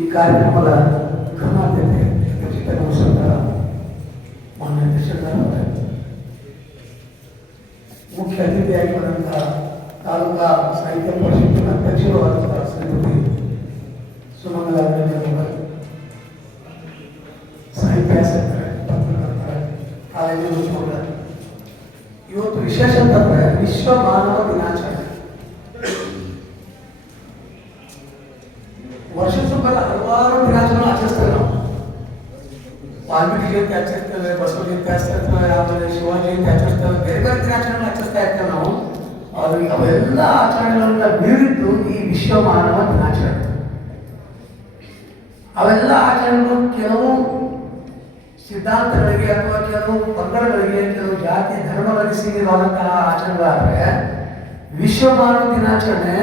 ಈ ಕಾರ್ಯಕ್ರಮದ ಗಮನಾದ್ಯತೆ ಚಿತ್ರಗೋಷ್ಠಿಯ ಮಾನ್ಯ ನಿರ್ದೇಶಕರಾದ ಮುಖ್ಯ ಅತಿಥಿಯಾಗಿ ಬಂದಂತಹ ತಾಲೂಕಾ ಸಾಹಿತ್ಯ ಪರಿಷತ್ತಿನ ಅಧ್ಯಕ್ಷರು ಆದಂತಹ ಶ್ರೀಮತಿ ಸುಮಂಗಲ ಸಾಹಿತ್ಯಾಸಕ್ತರೆ, ಪತ್ರಕರ್ತರ, ಕಾಲೇಜಿನ ಮುಖ್ಯಮಂತ್ರಿ. ಇವತ್ತು ವಿಶೇಷ ಅಂತಂದ್ರೆ ವಿಶ್ವ ಮಾನವ ದಿನಾಚರಣೆ. ವರ್ಷ ಸುಮಾರು ಹಲವಾರು ದಿನಾಚರಣೆ ಆಚರಿಸ್ತೇವೆ ನಾವು. ವಾಲ್ಮೀಕಿ ಜಯಂತಿ ಆಚರಿಸ್ತೇವೆ, ಬಸವ ಜಯಂತಿ ಆಚರಿಸ್ತೇವೆ, ಆಮೇಲೆ ಶಿವಾಜಿ ಜಯಂತಿ ಆಚರಿಸ್ತೇವೆ, ಬೇರೆ ಬೇರೆ ದಿನಾಚರಣೆ ಆಚರಿಸ್ತಾ ಇರ್ತೇವೆ ನಾವು. ಆದ್ರೆ ಅವೆಲ್ಲ ಆಚರಣೆಗಳನ್ನ ಮೀರಿದ್ದು ಈ ವಿಶ್ವ ಮಾನವ ದಿನಾಚರಣೆ. ಅವೆಲ್ಲ ಆಚರಣೆಗಳು ಕೆಲವು ಸಿದ್ಧಾಂತಗಳಿಗೆ ಅಥವಾ ಕೆಲವು ಪಂಗಡಗಳಿಗೆ, ಕೆಲವು ಜಾತಿ ಧರ್ಮಗಳಿಗೆ ಸೀಮಿತವಾದಂತಹ ಆಚರಣೆಗಳಾದರೆ ವಿಶ್ವ ಮಾನವ ದಿನಾಚರಣೆ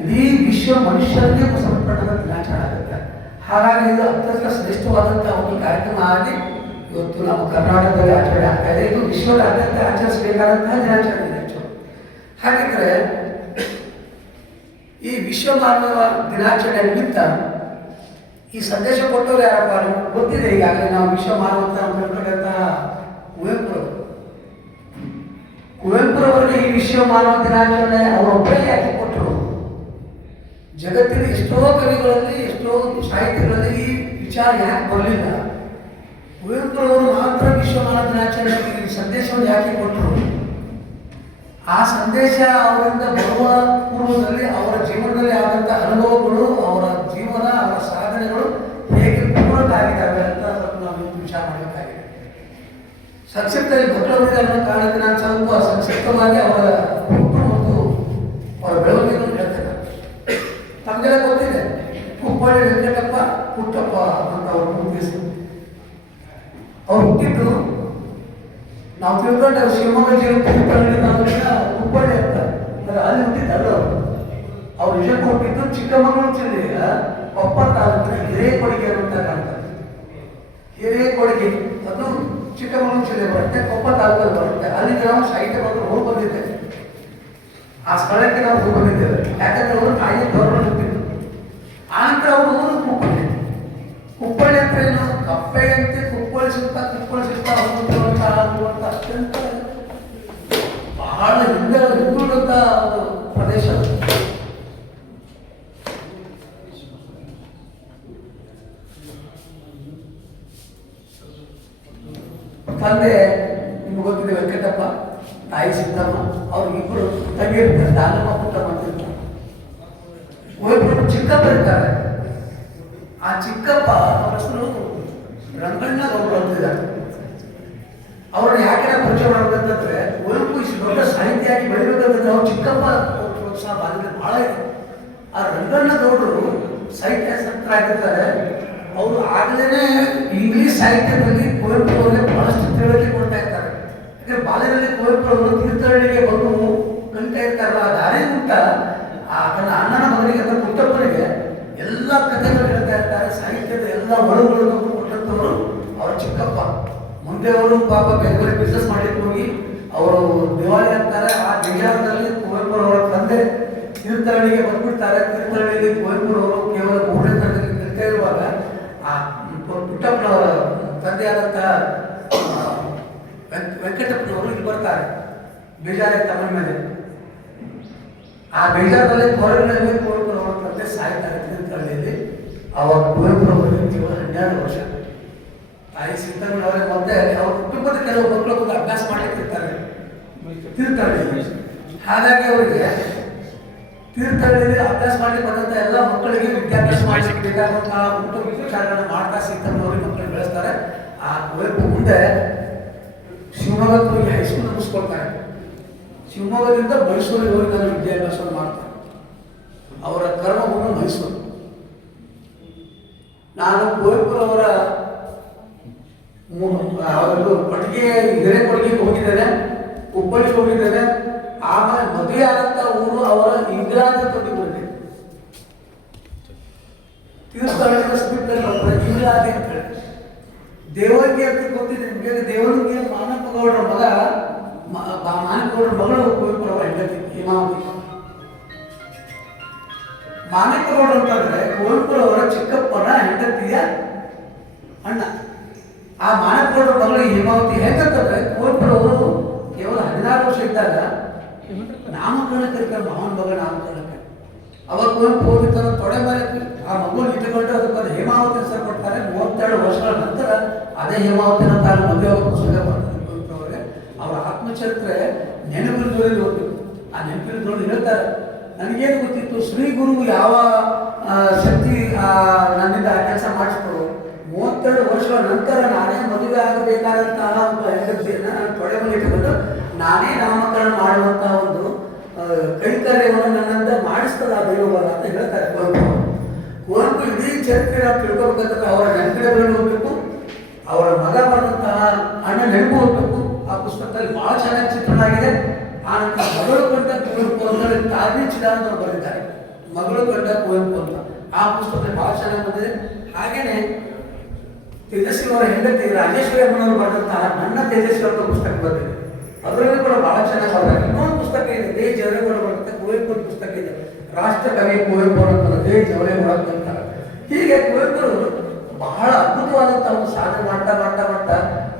ಇಡೀ ವಿಶ್ವ ಮನುಷ್ಯರಿಗೆ ಸಂಬಂಧಪಟ್ಟಂತ ದಿನಾಚರಣೆ ಆಗುತ್ತೆ. ಹಾಗಾಗಿ ಇದು ಅತ್ಯಂತ ಶ್ರೇಷ್ಠವಾದಂತಹ ಒಂದು ಕಾರ್ಯಕ್ರಮ ಆಗಿ ಇವತ್ತು ನಮ್ಮ ಕರ್ನಾಟಕದಲ್ಲಿ ಆಚರಣೆ ಆಗ್ತಾ ಇದೆ. ಇದು ವಿಶ್ವದಾದ್ಯಂತ ಆಚರಿಸಬೇಕಾದಂತಹ ದಿನಾಚರಣೆ ಇದೆ. ಹಾಗಿದ್ರೆ ಈ ವಿಶ್ವ ಮಾನವ ದಿನಾಚರಣೆ ನಿಮಿತ್ತ ಈ ಸಂದೇಶ ಕೊಟ್ಟವರು ಯಾರಪ್ಪ ಗೊತ್ತಿದೆ. ಈಗಾಗಲೇ ನಾವು ವಿಶ್ವ ಮಾನವ ಅಂತ ತಿಳ್ಕೊಂಡಂತಹ ಕುವೆಂಪುರವರಿಗೆ ಈ ವಿಶ್ವ ಮಾನವ ದಿನಾಚರಣೆ ಅವರೊಬ್ಬರೇ ಯಾಕೆ ಕೊಟ್ಟರು? ಜಗತ್ತಿನ ಎಷ್ಟೋ ಕವಿಗಳಲ್ಲಿ, ಎಷ್ಟೋ ಸಾಹಿತ್ಯಗಳಲ್ಲಿ ಈ ವಿಚಾರ ಯಾಕೆ ಬರಲಿಲ್ಲ? ಕುವೆಂಪುರವರು ಮಾತ್ರ ವಿಶ್ವ ಮಾನವ ದಿನಾಚರಣೆಗೆ ಈ ಸಂದೇಶವನ್ನು ಯಾಕೆ ಕೊಟ್ಟರು? ಆ ಸಂದೇಶ ಅವರಿಂದ ಬರುವ ಪೂರ್ವದಲ್ಲಿ ಅವರ ಜೀವನದಲ್ಲಿ ಆದಂಥ ಅನುಭವಗಳು, ಅವರ ಜೀವನ, ಅವರ ಸಾಧನೆಗಳು ಹೇಗೆ ಪೂರಕ ಆಗಿದ್ದಾವೆ ಅಂತ ನಾವು ವಿಚಾರ ಮಾಡಬೇಕಾಗಿದೆ. ಸಂಕ್ಷಿಪ್ತವಾಗಿ ಮಕ್ಕಳ ಕಾರಣಕ್ಕೆ ನಾನು ಸ್ವಲ್ಪ ಸಂಕ್ಷಿಪ್ತವಾಗಿ ಅವರ ಹುಟ್ಟು ಮತ್ತು ಅವರ ಬೆಳವಣಿಗೆಯನ್ನು ಹೇಳ್ತೇನೆ. ತಮಗೆಲ್ಲ ಗೊತ್ತಿದೆ, ಕುಪ್ಪಳ್ಳಿ ವೆಂಕಟಪ್ಪ ಪುಟ್ಟಪ್ಪ ಅಂತ ಅವರು ಮುಗಿಸಿ ಅವ್ರು ಹುಟ್ಟಿದ್ದು ನಾವು ತಿಳ್ಕೊಂಡೆ ಶಿವಮೊಗ್ಗ ಜಿಲ್ಲೆ ಕುಪ್ಪಳ್ಳಿ ಅಂತ ಅಲ್ಲಿ ಹುಟ್ಟಿದ್ದಲ್ಲ. ಅವ್ರು ನಿಜಕ್ಕೂ ಹುಟ್ಟಿದ್ದು ಚಿಕ್ಕಮಗಳೂರು ಜಿಲ್ಲೆಯ ಕೊಪ್ಪ ತಾಲೂಕಿನ ಹಿರೇಕೊಡಿಗೆ ಅಂತ ಕಾಣ್ತಾರೆ. ಹಿರೇಕೊಡಿಗೆ ಅದು ಚಿಕ್ಕಮಗಳೂರು ಜಿಲ್ಲೆ ಬರುತ್ತೆ, ಕೊಪ್ಪ ತಾಲೂಕಲ್ಲಿ ಬರುತ್ತೆ. ಅಲ್ಲಿಗೆ ನಾವು ಸಾಹಿತ್ಯ ಬಂದು ಹೋಗಿ ಬಂದಿದ್ದೇವೆ. ಆ ಸ್ಥಳಕ್ಕೆ ನಾವು ಹೋಗಿ ಬಂದಿದ್ದೇವೆ. ಯಾಕಂದ್ರೆ ಅವರು ತಾಯಿ ಗೌರವ ಹುಟ್ಟಿದ್ದು. ಆನಂತರ ಅವರು ಊರು ಕುಪ್ಪಳ್ಳಿ. ಕುಪ್ಪಳ್ಳಿ ಅಂತ ಏನು? ಕಪ್ಪೆಯಂತೆ ಕುಪ್ಪಳಿಸುತ್ತಾ ಅನ್ನುವಂಥ ಅತ್ಯಂತ ಬಹಳ ಹಿಂದುಳಿದಂಥ ಒಂದು ಪ್ರದೇಶ. ತಂದೆ ನಿಮ್ಗೆ ಗೊತ್ತಿದೆ ವೆಂಕಟಪ್ಪ, ತಾಯಿ ಸಿದ್ದಮ್ಮ. ಅವ್ರಿಗಿಬ್ಬರು ತಂಗಿರ್ತಾರೆ, ದಾನಮ್ಮ ಪುಟ್ಟಮ್ಮ ಅಂತ. ಒಬ್ಬರು ಚಿಕ್ಕಪ್ಪ ಇರ್ತಾರೆ. ಆ ಚಿಕ್ಕಪ್ಪ ಅವರ ಹೆಸರು ರಂಗಣ್ಣ ಗೌಡ ಅಂತಿದ್ದಾರೆ. ಅವ್ರನ್ನ ಯಾಕೆ ಪರಿಚಯ ಮಾಡಬೇಕಂತಂದ್ರೆ, ಕುವೆಂಪು ಇಷ್ಟು ದೊಡ್ಡ ಸಾಹಿತ್ಯಾಗಿ ಬೆಳಿಬೇಕಂತಂದ್ರೆ ಅವ್ರು ಚಿಕ್ಕಪ್ಪ ಪ್ರೋತ್ಸಾಹ ಬಾಧ್ಯತೆ ಬಹಳ ಇದೆ. ಆ ರಂಗಣ್ಣ ಗೌಡರು ಸಾಹಿತ್ಯಾಸಕ್ತರಾಗಿರ್ತಾರೆ. ಅವರು ಆಗಲೇ ಇಂಗ್ಲಿಷ್ ಸಾಹಿತ್ಯದಲ್ಲಿ ಕುವೆಂಪು ಅವರಿಗೆ ಬಹಳಷ್ಟು ತಿಳುವಳಿಕೆ ಕೊಡ್ತಾ ಇರ್ತಾರೆ. ಯಾಕಂದ್ರೆ ಬಾಲ್ಯದಲ್ಲಿ ಕುವೆಂಪು ಅವರು ತೀರ್ಥಹಳ್ಳಿಗೆ ಬಂದು ಕಲಿತಾ ಇರ್ತಾರಲ್ಲ, ಆ ದಾರಿ ಊಟ ತನ್ನ ಅಣ್ಣನ ಮಗನಿಗೆ ಅಥವಾ ಪುಟ್ಟಪ್ಪನಿಗೆ ಎಲ್ಲ ಕಥೆಗಳು ಹೇಳ್ತಾ ಇರ್ತಾರೆ. ಸಾಹಿತ್ಯದ ಎಲ್ಲ ಒಳಗಳನ್ನು ಕೊಟ್ಟಂಥವರು ಅವರ ಚಿಕ್ಕಪ್ಪ. ಮುಂದೆ ಅವರು ಪಾಪ ಬೇರೆ ಬಿಸ್ನೆಸ್ ಮಾಡಲಿಕ್ಕೆ ಹೋಗಿ ಅವರು ದಿವಾಳಿ ಆಗ್ತಾರೆ. ಆ ಬೇಜಾರದಲ್ಲಿ ಕುವೆಂಪುರವರ ತಂದೆ ತೀರ್ಥಹಳ್ಳಿಗೆ ಬಂದ್ಬಿಡ್ತಾರೆ. ತೀರ್ಥಹಳ್ಳಿಯಲ್ಲಿ ಕುವೆಂಪುರವರು ಕೇವಲ 3ನೇ ತರಗತಿ ಕಲಿತಾ ಇರುವಾಗ ಆ ಪುಟ್ಟಪ್ಪನವರ ತಂದೆಯಾದಂತಹ ವೆಂಕಟಪ್ಪನವರು ಇಲ್ಲಿ ಬರ್ತಾರೆ. ಬೇಜಾರಾಗಿ ತಮ್ಮ ಮೇಲೆ. ಆ ಬೇಜಾರದಲ್ಲಿ ಹೊರಗಿನಲ್ಲಿ ಕುವೆಂಪುರವರ ತಂದೆ ಸಾಯ್ತಾರೆ ತೀರ್ಥಹಳ್ಳಿಯಲ್ಲಿ. ಆವಾಗ ಕುವೆಂಪುರವರಿಗೆ ಕೇವಲ 12 ವರ್ಷ. ತಾಯಿ ಸಿದ್ದಮ್ಮನವರೇ ಮತ್ತೆ ಅವ್ರ ಕುಟುಂಬದ ಕೆಲವು ಮಕ್ಕಳು ಕೂಡ ಅಭ್ಯಾಸ ಮಾಡಲಿಕ್ಕೆ ಇರ್ತಾರೆ ತೀರ್ಥಹಳ್ಳಿಯಲ್ಲಿ. ಹಾಗಾಗಿ ಅವರಿಗೆ ತೀರ್ಥಹಳ್ಳಿಯಲ್ಲಿ ಅಭ್ಯಾಸ ಮಾಡಲಿಕ್ಕೆ ಬಂದಂಥ ಎಲ್ಲ ಮಕ್ಕಳಿಗೆ ವಿದ್ಯಾಭ್ಯಾಸ ಮಾಡಲಿಕ್ಕೆ ಬೇಕಾದಂತಹ ಕುಟುಂಬ ವಿಚಾರಗಳನ್ನು ಮಾಡ್ತಾ ಸಿದ್ದಮ್ಮನವರಿಗೆ ಮಕ್ಕಳಿಗೆ ಬೆಳೆಸ್ತಾರೆ. ಆ ಕುವೆಂಪು ಮುಂದೆ ಶಿವಮೊಗ್ಗಕ್ಕೆ ಹೋಗಿ ಹೈಸ್ಕೂಲ್ ಮುಗಿಸ್ಕೊಳ್ತಾರೆ. ಶಿವಮೊಗ್ಗದಿಂದ ಮೈಸೂರಿಗೆ ಹೋಗಿ ನಾನು ವಿದ್ಯಾಭ್ಯಾಸ ಮಾಡ್ತಾರೆ. ಅವರ ಕರ್ಮಭೂಮಿ ಮೈಸೂರು. ನಾನು ಕುವೆಂಪುರವರ ಕೊಟ್ಟಿಗೆ ಹಿರೇಕೊಡಿಗೆಗೆ ಹೋಗಿದ್ದೇನೆ, ಹುಬ್ಬಳ್ಳಿಗೆ ಹೋಗಿದ್ದೇನೆ. ಆಮೇಲೆ ಮದುವೆ ಆದಂಥ ಊರು ಅವರ ಇಂಗ್ಲಾಂಡ್ ಅಂತ ಬಂದಿದೆ. ತೀರ್ಥಹಳ್ಳಿಯ ಸ್ಪೀಡ್ನಲ್ಲಿ ಬರ್ತಾರೆ ಇಂಗ್ಲಾಂಡ್ ಅಂತ ಹೇಳಿ. ದೇವರಿಗೆ ಅಂತ ಗೊತ್ತಿದೆ ನಿಮಗೆ. ದೇವರಿಗೆ ಮಾನಪ್ಪಗೌಡರ ಮಗ, ಮಾನಪ್ಪಗೌಡರ ಮಗಳು ಕುವೆಂಪುರವರ ಹೆಂಡತಿ ಹೇಮಾವತಿ. ಮಾನಪ್ಪಗೌಡರು ಅಂತಂದ್ರೆ ಕುವೆಂಪುರವರ ಚಿಕ್ಕಪ್ಪನ ಅಣ್ಣ. ಆ ಮಾನಕೋಟರ ಮಗಳು ಹೇಮಾವತಿ ಹೇಗಂತಂದ್ರೆ ಕುವೆಂಪುರವರು ಕೇವಲ 16 ವರ್ಷ ಇದ್ದಾಗ ನಾಮಕರಣ ಕರೀತಾರೆ, ಮಾವನ ಮಗಳ ನಾಮಕರಣಕ್ಕೆ. ಅವಾಗ ಕುವೆಂಪು ಹೋಗಿರ್ತಾನೆ ತೊಡೆ ಮೇಲೆ ಆ ಮಗು ಇಟ್ಟುಕೊಂಡು ಅದಕ್ಕೊಂದು ಹೇಮಾವತಿ ಹೆಸರು ಕೊಡ್ತಾರೆ. 32 ವರ್ಷಗಳ ನಂತರ ಅದೇ ಹೇಮಾವತಿನ ತಾನು ಮದುವೆ ಪುಸ್ತಕ ಮಾಡ್ತಾರೆ ಕುವೆಂಪು ಅವರಿಗೆ. ಅವರ ಆತ್ಮಚರಿತ್ರೆ ನೆನಪಿನ ಜೋಡಿ ಹೋಗ್ಬೇಕು. ಆ ನೆನಪಿನ ಜೋಡಿ ಹೇಳ್ತಾರೆ, ನನಗೇನು ಗೊತ್ತಿತ್ತು ಶ್ರೀ ಗುರು ಯಾವ ಶಕ್ತಿ ನನ್ನಿಂದ ಆ ಕೆಲಸ ಮಾಡಿಸ್ಕೊಡು. 32 ವರ್ಷಗಳ ನಂತರ ನಾನೇ ಮದುವೆ ಆಗಬೇಕಾದಂತಹ ಒಂದು ಹೆಂಡತಿಯನ್ನು ನಾನು ತೊಡೆ ಮೇಲೆ ಇಟ್ಟುಕೊಂಡು ನಾನೇ ನಾಮಕರಣ ಮಾಡುವಂಥ ಒಂದು ಕೈಕರ್ಯವನ್ನು ನನ್ನಿಂದ ಮಾಡಿಸ್ತದ ಆ ದೈವಬಲ ಅಂತ ಹೇಳ್ತಾರೆ ಕುವೆಂಪು. ಕುವೆಂಪು ಇಡೀ ಚರಿತ್ರೆ ನಾವು ತಿಳ್ಕೊಬೇಕಂದ್ರೆ ಅವರ ನೆನಪಿನಗಳನ್ನು ಹೋಗ್ಬೇಕು, ಅವರ ಮಗ ಬರೆದಂತಹ ಅಣ್ಣ ನೆನಪು ಹೋಗ್ಬೇಕು. ಆ ಪುಸ್ತಕದಲ್ಲಿ ಬಹಳ ಚೆನ್ನಾಗಿ ಚಿತ್ರಣ ಆಗಿದೆ. ಆ ನಂತರ ಮಗಳು ಕಂಡ ಕುವೆಂಪು ಅಂತ ತಾಯಿ ಚಿದಾನಂದ ಬರೆದಿದ್ದಾರೆ, ಮಗಳು ಕಂಡ ಕುವೆಂಪು ಅಂತ. ಆ ಪುಸ್ತಕದಲ್ಲಿ ಬಹಳ ಚೆನ್ನಾಗಿ ಬಂದಿದೆ. ಹಾಗೇನೆ ತೇಜಸ್ವಿ ಅವರ ಹೆಂಡತಿ ರಾಜೇಶ್ವರಿ ಅಮ್ಮನವರು ಬರೆದಂತಹ ನನ್ನ ತೇಜಸ್ವಿ ಅಂತ ಪುಸ್ತಕ ಬಂದಿದೆ, ಅದರಲ್ಲೂ ಕೂಡ ಬಹಳ ಚೆನ್ನಾಗಿ ಬರೆದಿದ್ದಾರೆ. ಇನ್ನೊಂದು ಪುಸ್ತಕ ಇದೆ, ದೇ ಜವರೇಗೌಡ ಬರುತ್ತೆ, ಕುವೆಂಪು ಪುಸ್ತಕ ಇದೆ, ರಾಷ್ಟ್ರ ಕವಿ ಕುವೆಂಪು ಅಂತ ದೇ ಜವರೇಗೌಡ ಅಂತ. ಹೀಗೆ ಕುವೆಂಪು ಬಹಳ ಅದ್ಭುತವಾದಂತಹ ಒಂದು ಸಾಧನೆ ಮಾಡ್ತಾ ಮಾಡ್ತಾ ಮಾಡ್ತಾ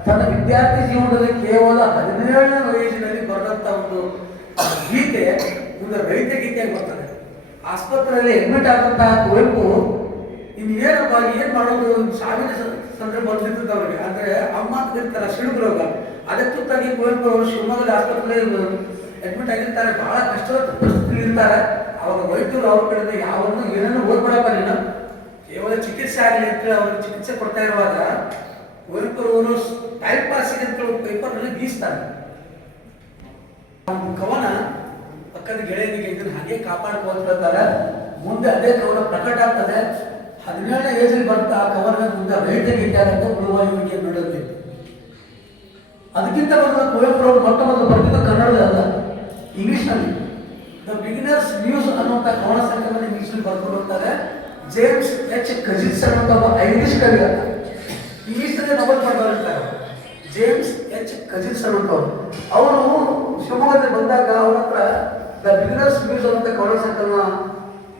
ತನ್ನ ವಿದ್ಯಾರ್ಥಿ ಜೀವನದಲ್ಲಿ ಕೇವಲ 17ನೇ ವಯಸ್ಸಿನಲ್ಲಿ ಬರೆದಂತ ಒಂದು ಗೀತೆ ಮುಂದೆ ರೈತ ಗೀತೆಯಾಗಿ ಬರ್ತದೆ. ಆಸ್ಪತ್ರೆಯಲ್ಲಿ ಅಡ್ಮಿಟ್ ಆದಂತಹ ಕುವೆಂಪು ಇನ್ನೇನಪ್ಪ ಏನ್ ಮಾಡೋದು, ಸಾವಿನ ಸಂದರ್ಭ ಬಂದಿರ್ತದೆ ಅವ್ರಿಗೆ. ಅಂದ್ರೆ ಅಮ್ಮ ಇರ್ತಾರ ಶಿಡುಗು ರೋಗ, ಅದಕ್ಕೆ ತುತ್ತಾಗಿ ಕುವೆಂಪು ಅವರು ಶಿವಮೊಗ್ಗದ ಆಸ್ಪತ್ರೆಯಲ್ಲಿ ಅಡ್ಮಿಟ್ ಆಗಿರ್ತಾರೆ. ಬಹಳ ಕಷ್ಟದ ಪರಿಸ್ಥಿತಿ ಇರ್ತಾರೆ. ಅವಾಗ ವೈದ್ಯರು ಅವ್ರ ಕಡೆಯಿಂದ ಯಾವನ್ನು ಏನನ್ನು ಓದ್ಬಿಡಪ್ಪ ನೀನು, ಕೇವಲ ಚಿಕಿತ್ಸೆ ಆಗಲಿ ಅಂತ ಅವ್ರಿಗೆ ಚಿಕಿತ್ಸೆ ಕೊಡ್ತಾ ಇರುವಾಗ ಕುವೆಂಪು ಅವರು ಟೈಮ್ ಪಾಸಿಗೆ ಅಂತ ಪೇಪರ್ನಲ್ಲಿ ಗೀಸ್ತಾರೆ. ಕವನ ಪಕ್ಕದ ಗೆಳೆಯನಿಗೆ ಇದನ್ನು ಹಾಗೆ ಕಾಪಾಡ್ಕೊಳ್ತಾರೆ. ಮುಂದೆ ಅದೇ ಕವನ ಪ್ರಕಟ ಆಗ್ತದೆ. 17ನೇ ಏಜಲ್ಲಿ ಬಂತ ಆ ಕವನ ಮುಂದೆ ರೈತ ಗೀತೆ ಅಂತ ಉಳುವಾಯುವಿಗೆ ನೋಡೋದು. ಅದಕ್ಕಿಂತ ಮೊದಲು ಕುವೆಂಪು ಅವರು ಮೊಟ್ಟ ಮೊದಲು ಬರೆದಿದ್ದು ಕನ್ನಡದ ಅಲ್ಲ, ಇಂಗ್ಲಿಷ್ನಲ್ಲಿ. ದ ಬಿಗಿನರ್ಸ್ ನ್ಯೂಸ್ ಅನ್ನುವಂಥ ಕವನ ಸಂಕಲನ ಇಂಗ್ಲಿಷ್ನಲ್ಲಿ ಬರ್ಕೊಂಡು ಹೋಗ್ತಾರೆ. ಜೇಮ್ಸ್ ಎಚ್ ಕಜಿನ್ಸ್ ಅನ್ನುವಂಥ ಒಬ್ಬ ಐರಿಷ್ ಕವಿ ಅಲ್ಲ, ಇಂಗ್ಲಿಷ್ನಲ್ಲಿ ನವಲ್ ಬರೆದಿರ್ತಾರೆ. ಜೇಮ್ಸ್ ಎಚ್ ಕಜಿನ್ಸ್ ಅನ್ನುವಂಥವ್ರು ಅವರು ಶಿವಮೊಗ್ಗದಲ್ಲಿ ಬಂದಾಗ ಅವ್ರ ಹತ್ರ ದ ಬಿಗಿನರ್ಸ್ ನ್ಯೂಸ್ ಅನ್ನುವಂಥ ಕವನ ಸಂಕಲನ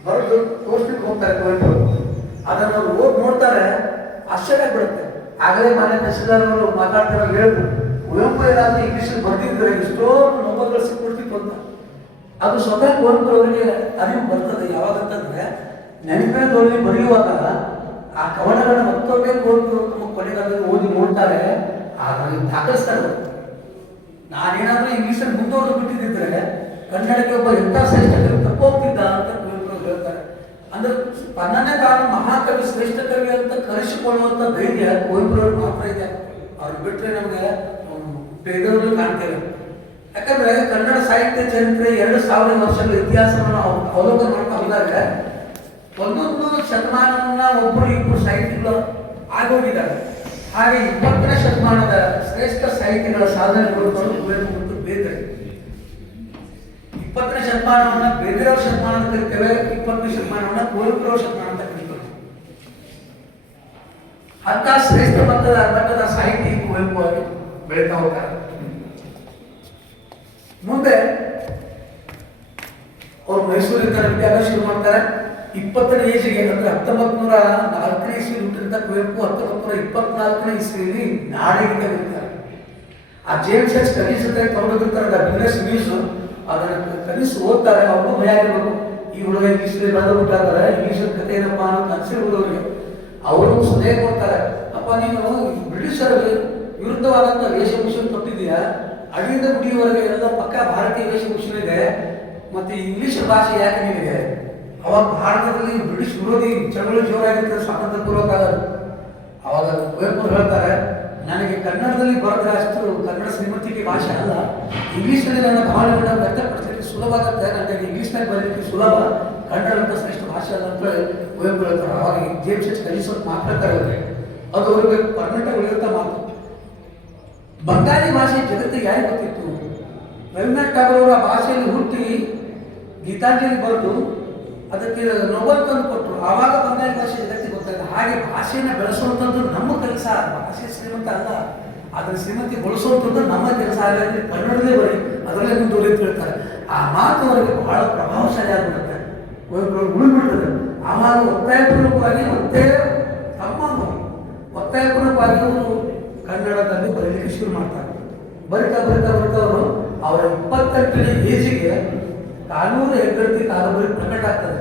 ಬರೆದು ತೋರಿಸ್ಲಿಕ್ಕೆ ಹೋಗ್ತಾರೆ ಕುವೆಂಪು. ಅದನ್ನು ಅವ್ರು ಓದಿ ನೋಡ್ತಾರೆ, ಆಶ್ಚರ್ಯ ಬಿಡುತ್ತೆ. ಆಗಲೇ ಮನೆ ತಹಶೀಲ್ದಾರ್ ಅವರು ಮಾತಾಡ್ತಾರೆ, ಹೇಳಿದ್ರು ಕುವೆಂಪು ಏನಾದರೂ ಇಂಗ್ಲೀಷಲ್ಲಿ ಬರ್ದಿದ್ರೆ ಎಷ್ಟೋ ನೋಬಲ್ಗಳು ಸಿಕ್ಬಿಡ್ತಿತ್ತು ಅಂತ. ಅದು ಸ್ವತಃ ಕುವೆಂಪು ಅವರಿಗೆ ಅರಿವು ಬರ್ತದೆ. ಯಾವಾಗಂತಂದ್ರೆ ನೆನಪಿನ ದೋಣಿ ಬರೆಯುವಾಗ ಆ ಕವನಗಳನ್ನ ಮತ್ತೊಮ್ಮೆ ಕುವೆಂಪು ಕೊನೆಗಾಲದಲ್ಲಿ ಓದಿ ನೋಡ್ತಾರೆ, ಅದನ್ನು ದಾಖಲಿಸ್ತಾರೆ. ನಾನೇನಾದ್ರೂ ಇಂಗ್ಲೀಷಲ್ಲಿ ಮುಂದುವರೆದು ಬಿಟ್ಟಿದ್ದಿದ್ರೆ ಕನ್ನಡಕ್ಕೆ ಒಬ್ಬ ಎಂಥ ಶ್ರೇಷ್ಠ ಕವಿ ತಪ್ಪೋಗ್ತಿದ್ದ ಅಂತ ಕುವೆಂಪು ಅವರು ಹೇಳ್ತಾರೆ. ಅಂದ್ರೆ ತನ್ನನ್ನೇ ತಾನು ಮಹಾಕವಿ ಶ್ರೇಷ್ಠ ಕವಿ ಅಂತ ಕರೆಸಿಕೊಳ್ಳುವಂಥ ಧೈರ್ಯ ಕುವೆಂಪುರವ್ರಿಗೆ ಮಾತ್ರ ಇದೆ. ಅವ್ರು ಬಿಟ್ಟರೆ ನಮಗೆ ಬೇರೆಯವ್ರಲ್ಲಿ ಕಾಣ್ತೇವೆ. ಯಾಕಂದ್ರೆ ಕನ್ನಡ ಸಾಹಿತ್ಯ ಚರಿತ್ರೆ 2000 ವರ್ಷಗಳ ಇತಿಹಾಸವನ್ನು ಅವಲೋಕನ ಮಾಡ್ತಾ ಹೋದಾಗ ಒಂದೊಂದು ಶತಮಾನವನ್ನ ಒಬ್ಬರು ಇಬ್ಬರು ಸಾಹಿತಿಗಳು ಆಗೋಗಿದ್ದಾರೆ. ಹಾಗೆ 20ನೇ ಶತಮಾನದ ಶ್ರೇಷ್ಠ ಸಾಹಿತಿಗಳ ಸಾಧನೆಗಳು ಕುವೆಂಪು ಮತ್ತು ಬೇಂದ್ರೆ. 20ನೇ ಶತಮಾನವನ್ನ ಬೇಂದ್ರೆಯವರ ಶತಮಾನ ಅಂತ ಕರಿತೇವೆ, 20ನೇ ಶತಮಾನವನ್ನ ಕುವೆಂಪುರವರ ಶತಮಾನ ಅಂತ ಕರಿತೇವೆ. ಅಂತ ಶ್ರೇಷ್ಠ ಮಟ್ಟದ ಸಾಹಿತಿ ಕುವೆಂಪು ಆಗಿ ಬೆಳೀತಾ ಹೋಗ್ತಾರೆ. ಮುಂದೆ ಅವ್ರು ಮೈಸೂರಿನ ವಿದ್ಯಾಭ್ಯಾಸ ಶುರು ಮಾಡ್ತಾರೆ. 20ನೇ ಏಜಿಗೆ ಅಂದ್ರೆ 1904ನೇ ಇಸ್ವಿ ಹುಟ್ಟಿದಂತ ಕುವೆಂಪು 1924ನೇ ಇಸ್ವಿಯಲ್ಲಿ ನಾಡಿಗೆ ಬರೀತಾರೆ. ಆ ಜೇಮ್ಸ್ ಎಚ್ ಕನೀಸ್ ಅಂತ ತಗೊಂಡಿರ್ತಾರೆ ದ ಬಿಗಿನರ್ಸ್ ನ್ಯೂಸ್, ಅದನ್ನು ಕನೀಸ್ ಓದ್ತಾರೆ. ಅವ್ರಿಗೂ ಭಯ ಆಗಿರ್ಬೇಕು, ಈ ಹುಡುಗ ಇಂಗ್ಲೀಷಲ್ಲಿ ಬರೆದುಬಿಟ್ಟಾರೆ, ಇಂಗ್ಲೀಷ್ ಕಥೆ ಏನಪ್ಪ ಅಂತ ಅನ್ಸಿರ್ಬೋದವ್ರಿಗೆ. ಅವರು ಸಲಹೆ ಕೊಡ್ತಾರೆ, ಅಪ್ಪ ನೀನು ಬ್ರಿಟಿಷರ ವಿರುದ್ಧವಾದಂಥ ವೇಷಭೂಷಣ ತೊಟ್ಟಿದೆಯಾ, ಅಡಿಯಿಂದ ಗುಡಿಯವರೆಗೆ ಎಲ್ಲ ಪಕ್ಕ ಭಾರತೀಯ ವೇಷಭೂಷಣ ಇದೆ, ಮತ್ತೆ ಇಂಗ್ಲಿಷ್ ಭಾಷೆ ಯಾಕೆ ನಿನಗೆ? ಅವಾಗ ಭಾರತದಲ್ಲಿ ಬ್ರಿಟಿಷ್ ವಿರೋಧಿ ಚಳವಳಿ ಜೋರಾಗಿರ್ತದೆ ಸ್ವಾತಂತ್ರ್ಯ ಪೂರ್ವ ಕಾಲ. ಅವಾಗ ಕುವೆಂಪು ಹೇಳ್ತಾರೆ, ನನಗೆ ಕನ್ನಡದಲ್ಲಿ ಬರೆದ್ರೆ ಅಷ್ಟು ಕನ್ನಡ ಶ್ರೀಮಂತಿಕೆ ಭಾಷೆ ಅಲ್ಲ, ಇಂಗ್ಲೀಷ್ನಲ್ಲಿ ನನ್ನ ಭಾವನೆಗಳನ್ನ ವ್ಯಕ್ತಪಡಿಸಲಿಕ್ಕೆ ಸುಲಭ ಆಗುತ್ತೆ, ನನಗೆ ಇಂಗ್ಲೀಷ್ನಲ್ಲಿ ಬರಲಿಕ್ಕೆ ಸುಲಭ, ಕನ್ನಡ ಅಂತ ಶ್ರೇಷ್ಠ ಭಾಷೆ ಅಲ್ಲ ಅಂತ ಕುವೆಂಪು ಹೇಳ್ತಾರೆ. ಅವಾಗ ಜೇಮ್ಸ್ ಎಚ್ ಕನೀಸ್ ಮಾತಾಡ್ತಾರೆ, ಅದು ಅವ್ರಿಗೆ ಪರ್ಮನೆಂಟ್ ಆಗಿ ಉಳಿಯುತ್ತಾ ಮಾತು. ಬಂಗಾಳಿ ಭಾಷೆ ಜಗತ್ತಿಗೆ ಯಾರಿಗೆ ಗೊತ್ತಿತ್ತು? ರವೀಂದ್ರನಾಥ್ ಠಾಗೂರ್ ಅವರ ಭಾಷೆಯಲ್ಲಿ ಹುಟ್ಟಿ ಗೀತಾಂಜಲಿ ಬರೆದು ಅದಕ್ಕೆ ನೊಬೆಲ್ ತಂದು ಕೊಟ್ಟರು. ಆವಾಗ ಬಂಗಾಳಿ ಭಾಷೆ ಜಗತ್ತಿಗೆ ಗೊತ್ತಾಯಿತು. ಹಾಗೆ ಭಾಷೆಯನ್ನು ಬೆಳೆಸುವಂಥದ್ದು ನಮ್ಮ ಕೆಲಸ, ಭಾಷೆ ಶ್ರೀಮಂತ ಅಲ್ಲ, ಅದರ ಶ್ರೀಮಂತಿ ಬಳಸುವಂಥದ್ದು ನಮ್ಮ ಕೆಲಸ. ಹಾಗಾಗಿ ಕನ್ನಡದೇ ಬರೀ ಅದರಲ್ಲೇ ಮುಂದುವರಿತು ಹೇಳ್ತಾರೆ. ಆ ಮಾತು ಅವರಿಗೆ ಬಹಳ ಪ್ರಭಾವಶಾಲಿ ಆಗಿಬಿಡುತ್ತೆ, ಉಳಿದ್ಬಿಡ್ತದೆ. ಆವಾಗ ಒತ್ತಾಯಪೂರ್ವಕವಾಗಿ ಮತ್ತೆ ತಮ್ಮ ಒತ್ತಾಯಪೂರ್ವ ಬರಿತಾ ಬರಿತಾ ಬರಿತಾ ಅವರು ಅವರ 28ನೇ ಏಜಿಗೆ ಕಾನೂರು ಹೆಗ್ಗಡತಿ ಕಾದಂಬರಿ ಪ್ರಕಟ ಆಗ್ತದೆ.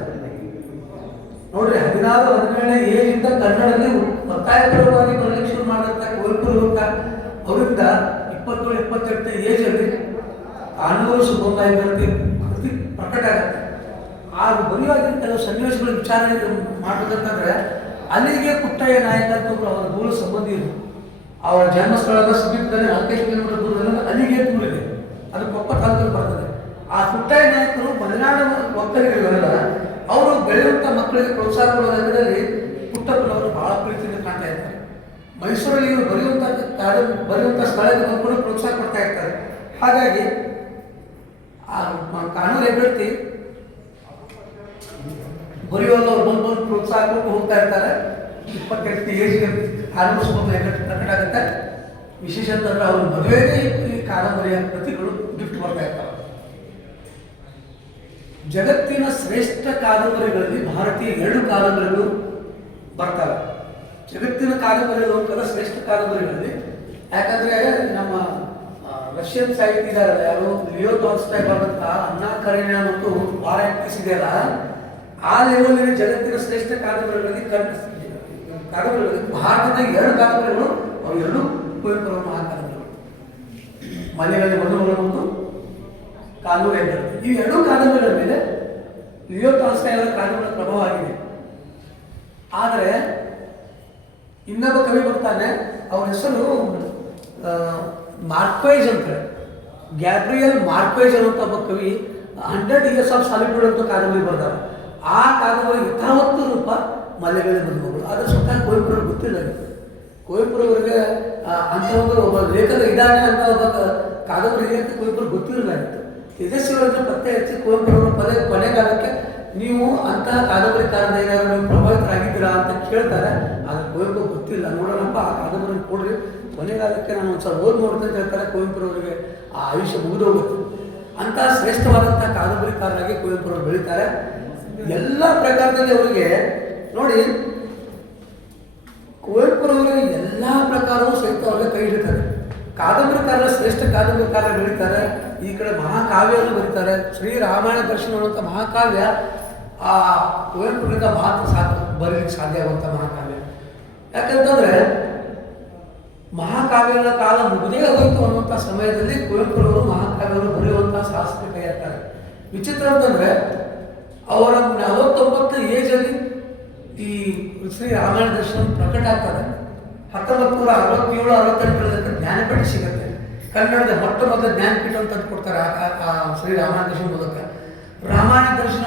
ನೋಡ್ರಿ, 16-17ನೇ ಏಜಿಂದ ಕನ್ನಡದಲ್ಲಿ ಒತ್ತಾಯಪೂರ್ವವಾಗಿ ಬರಲಿಕ್ಕೆ ಶುರು ಮಾಡಿದಂಥ ಕುವೆಂಪು ಅವರಿಂದ 27-28ನೇ ಏಜಲ್ಲಿ ಕಾನೂರು ಸುಬ್ಬಮ್ಮ ಹೆಗ್ಗಡತಿ ಕೃತಿ ಪ್ರಕಟ ಆಗುತ್ತೆ. ಆ ಬರೆಯುವಾಗ ಕೆಲವು ಸನ್ನಿವೇಶಗಳ ವಿಚಾರ ಮಾಡಬೇಕಂತಂದ್ರೆ ಅಲ್ಲಿಗೆ ಪುಟ್ಟಯ್ಯ ನಾಯಕ ಅಂತ ಒಬ್ಬರು ಅವರ ದೂರ ಸಂಬಂಧಿ ಇರು. ಅವರ ಜನ್ಮಸ್ಥಳದ ಸಮೀಪದಲ್ಲಿ 4 ಕಿಲೋಮೀಟರ್ ದೂರದಲ್ಲಿ ಅಲ್ಲಿಗೆ ದೂರಿದೆ, ಅದು ಕೊಪ್ಪ ತಾಲೂಕಲ್ಲಿ ಬರ್ತದೆ. ಆ ಪುಟ್ಟಯ್ಯ ನಾಯಕರು ಮಲೆನಾಡು ಒಕ್ಕಲಿಗರಿಗೆಲ್ಲ ಅವರು ಬೆಳೆಯುವಂಥ ಮಕ್ಕಳಿಗೆ ಪ್ರೋತ್ಸಾಹ ಕೊಡೋ ಲೆಕ್ಕದಲ್ಲಿ ಪುಟ್ಟಪ್ಪನವರು ಬಹಳ ಪ್ರೀತಿಯಿಂದ ಕಾಣ್ತಾ ಇರ್ತಾರೆ. ಮೈಸೂರಲ್ಲಿ ಇವರು ಬರೆಯುವಂಥ ಸ್ಥಳಕ್ಕೆ ಬಂದ್ಕೊಂಡು ಪ್ರೋತ್ಸಾಹ ಕೊಡ್ತಾ ಇರ್ತಾರೆ. ಹಾಗಾಗಿ ಆ ಕಾನೂರು ಹೆಗ್ಗಡತಿ ಬರೆಯುವಾಗ ಅವ್ರು ಬಂದು ಪ್ರೋತ್ಸಾಹ ಕೊಟ್ಟು ಹೋಗ್ತಾ ಇರ್ತಾರೆ. 28 ಏಜ್ಗೆ ಕಾನೂರು ಸುಬ್ಬಮ್ಮ ಹೆಗ್ಗಡತಿ ಪ್ರಕಟ ಆಗುತ್ತೆ. ವಿಶೇಷ ಅಂತಂದ್ರೆ ಅವ್ರ ಮದುವೆಗೆ ಈ ಕಾದಂಬರಿಯ ಕೃತಿಗಳು ಗಿಫ್ಟ್ ಬರ್ತಾ ಇರ್ತಾರೆ. ಜಗತ್ತಿನ ಶ್ರೇಷ್ಠ ಕಾದಂಬರಿಗಳಲ್ಲಿ ಭಾರತೀಯ 2 ಕಾದಂಬರಿಗಳು ಬರ್ತವೆ. ಜಗತ್ತಿನ ಕಾದಂಬರಿ ಲೋಕದ ಶ್ರೇಷ್ಠ ಕಾದಂಬರಿಗಳಲ್ಲಿ, ಯಾಕಂದ್ರೆ ನಮ್ಮ ರಷ್ಯನ್ ಸಾಹಿತ್ಯ ಇದಾರಲ್ಲ, ಯಾರು ಲಿಯೋ ಟಾಲ್ಸ್ಟಾಯ್ ಬರೆದಂತ ಅನ್ನಾ ಕರೇನಿನಾ ಮತ್ತು ವಾರೆಂಟಿಸ್ ಇದೆಯಲ್ಲ, ಆ ಲೆವೆಲಿನ ಜಗತ್ತಿನ ಶ್ರೇಷ್ಠ ಕಾದಂಬರಿಗಳಲ್ಲಿ ಭಾರತದ 2 ಕಾದಂಬರಿಗಳು, ಅವು 2 ಕುವೆಂಪುರವರ ಮಹಾಕಾದಂಬರಿಗಳು, ಮಲೆಗಳಲ್ಲಿ ಮಧುಮಗಳ ಮತ್ತು ಕಾನೂರು ಹೆಗ್ಗಡತಿ. ಈ 2 ಕಾದಂಬರಿಗಳ ಮೇಲೆ ಲಿಯೋ ಟಾಲ್ಸ್ಟಾಯ್ ಅವರ ಕಾದಂಬರಿಗಳ ಪ್ರಭಾವ ಆಗಿದೆ. ಆದರೆ ಇನ್ನೊಬ್ಬ ಕವಿ ಬರ್ತಾನೆ, ಅವರ ಹೆಸರು ಮಾರ್ಕ್ವೈಸ್ ಅಂತ, ಗ್ಯಾಬ್ರಿಯಲ್ ಮಾರ್ಕ್ವೈಸ್ ಅನ್ನುವಂಥ ಒಬ್ಬ ಕವಿ 100 Years of Solitude ಅಂತ ಕಾದಂಬರಿ ಬರ್ತಾರೆ. ಆ ಕಾದಂಬರಿ ಯಥಾವತ್ತು ರೂಪ ಮಲೆಗಳಲ್ಲಿ ಮಧುಮಗಳು. ಆದರೆ ಸ್ವತಃ ಕುವೆಂಪುರವ್ರಿಗೆ ಗೊತ್ತಿಲ್ಲ. ಕುವೆಂಪುರವರಿಗೆ ಅಂಥ ಒಬ್ಬ ಲೇಖಕ ಇದ್ದಾನೆ ಅಂತ ಒಬ್ಬ ಕಾದಂಬರಿ ಇದೆ ಅಂತ ಕುವೆಂಪುರಿಗೆ ಗೊತ್ತಿರಲಾಗಿತ್ತು. ತೇಜಸ್ವಿಯವರನ್ನು ಪತ್ತೆ ಹಚ್ಚಿ ಕುವೆಂಪುರವರು ಕೊನೆಗಾಲಕ್ಕೆ ನೀವು ಅಂತಹ ಕಾದಂಬರಿಕಾರರಿಂದ ಏನಾದರೂ ನೀವು ಪ್ರಭಾವಿತರಾಗಿದ್ದೀರಾ ಅಂತ ಕೇಳ್ತಾರೆ. ಆದರೆ ಕುವೆಂಪು ಗೊತ್ತಿಲ್ಲ, ನೋಡೋಣಪ್ಪ ಆ ಕಾದಂಬರಿ ಕೊಡ್ರಿ, ಕೊನೆಗಾಲಕ್ಕೆ ನಾನು ಒಂದು ಸಲ ಓದಿ ನೋಡ್ತಾ ಅಂತ ಹೇಳ್ತಾರೆ. ಕುವೆಂಪುರವರಿಗೆ ಆ ಆಯುಷ್ಯ ಮುಗಿದೋಗುತ್ತೆ. ಅಂತಹ ಶ್ರೇಷ್ಠವಾದಂಥ ಕಾದಂಬರಿಕಾರರಾಗಿ ಕುವೆಂಪುರವರು ಬೆಳೀತಾರೆ. ಎಲ್ಲ ಪ್ರಕಾರದಲ್ಲಿ ಅವರಿಗೆ ನೋಡಿ, ಕುವೆಂಪುರವರಿಗೆ ಎಲ್ಲ ಪ್ರಕಾರವೂ ಸಹಿತ ಅವ್ರಿಗೆ ಕೈ ಹಿಡಿತಾರೆ. ಕಾದಂಬರಿಕಾರರ ಶ್ರೇಷ್ಠ ಕಾದಂಬರಿಕಾರ ಬೆಳೀತಾರೆ. ಈ ಕಡೆ ಮಹಾಕಾವ್ಯವನ್ನು ಬರೀತಾರೆ. ಶ್ರೀರಾಮಾಯಣ ದರ್ಶನ ಅನ್ನುವಂಥ ಮಹಾಕಾವ್ಯ ಆ ಕುವೆಂಪುರಿಂದ ಮಾತ್ರ ಬರೀಲಿಕ್ಕೆ ಸಾಧ್ಯ ಆಗುವಂಥ ಮಹಾಕಾವ್ಯ. ಯಾಕಂತಂದ್ರೆ ಮಹಾಕಾವ್ಯಗಳ ಕಾಲ ಮುಗಿದೇ ಹೋಯಿತು ಅನ್ನುವಂಥ ಸಮಯದಲ್ಲಿ ಕುವೆಂಪುರವರು ಮಹಾಕಾವ್ಯವನ್ನು ಬರೆಯುವಂಥ ಸಾಹಸಕ್ಕೆ ಕೈ ಹಾಕ್ತಾರೆ. ವಿಚಿತ್ರ ಅಂತಂದ್ರೆ ಅವರ 49 ಏಜಲ್ಲಿ ಈ ಶ್ರೀರಾಮಾಯಣ ದರ್ಶನ ಪ್ರಕಟ ಆಗ್ತದೆ. 1967-68 ಜ್ಞಾನಪೀಠ ಸಿಗುತ್ತೆ. ಕನ್ನಡದ ಮೊಟ್ಟ ಮೊದಲ ಜ್ಞಾನಪೀಠ ಅಂತ ಕೊಡ್ತಾರೆ ಆ ಶ್ರೀರಾಮಾಯಣ ದರ್ಶನ ಮೂಲಕ. ರಾಮಾಯಣ ದರ್ಶನ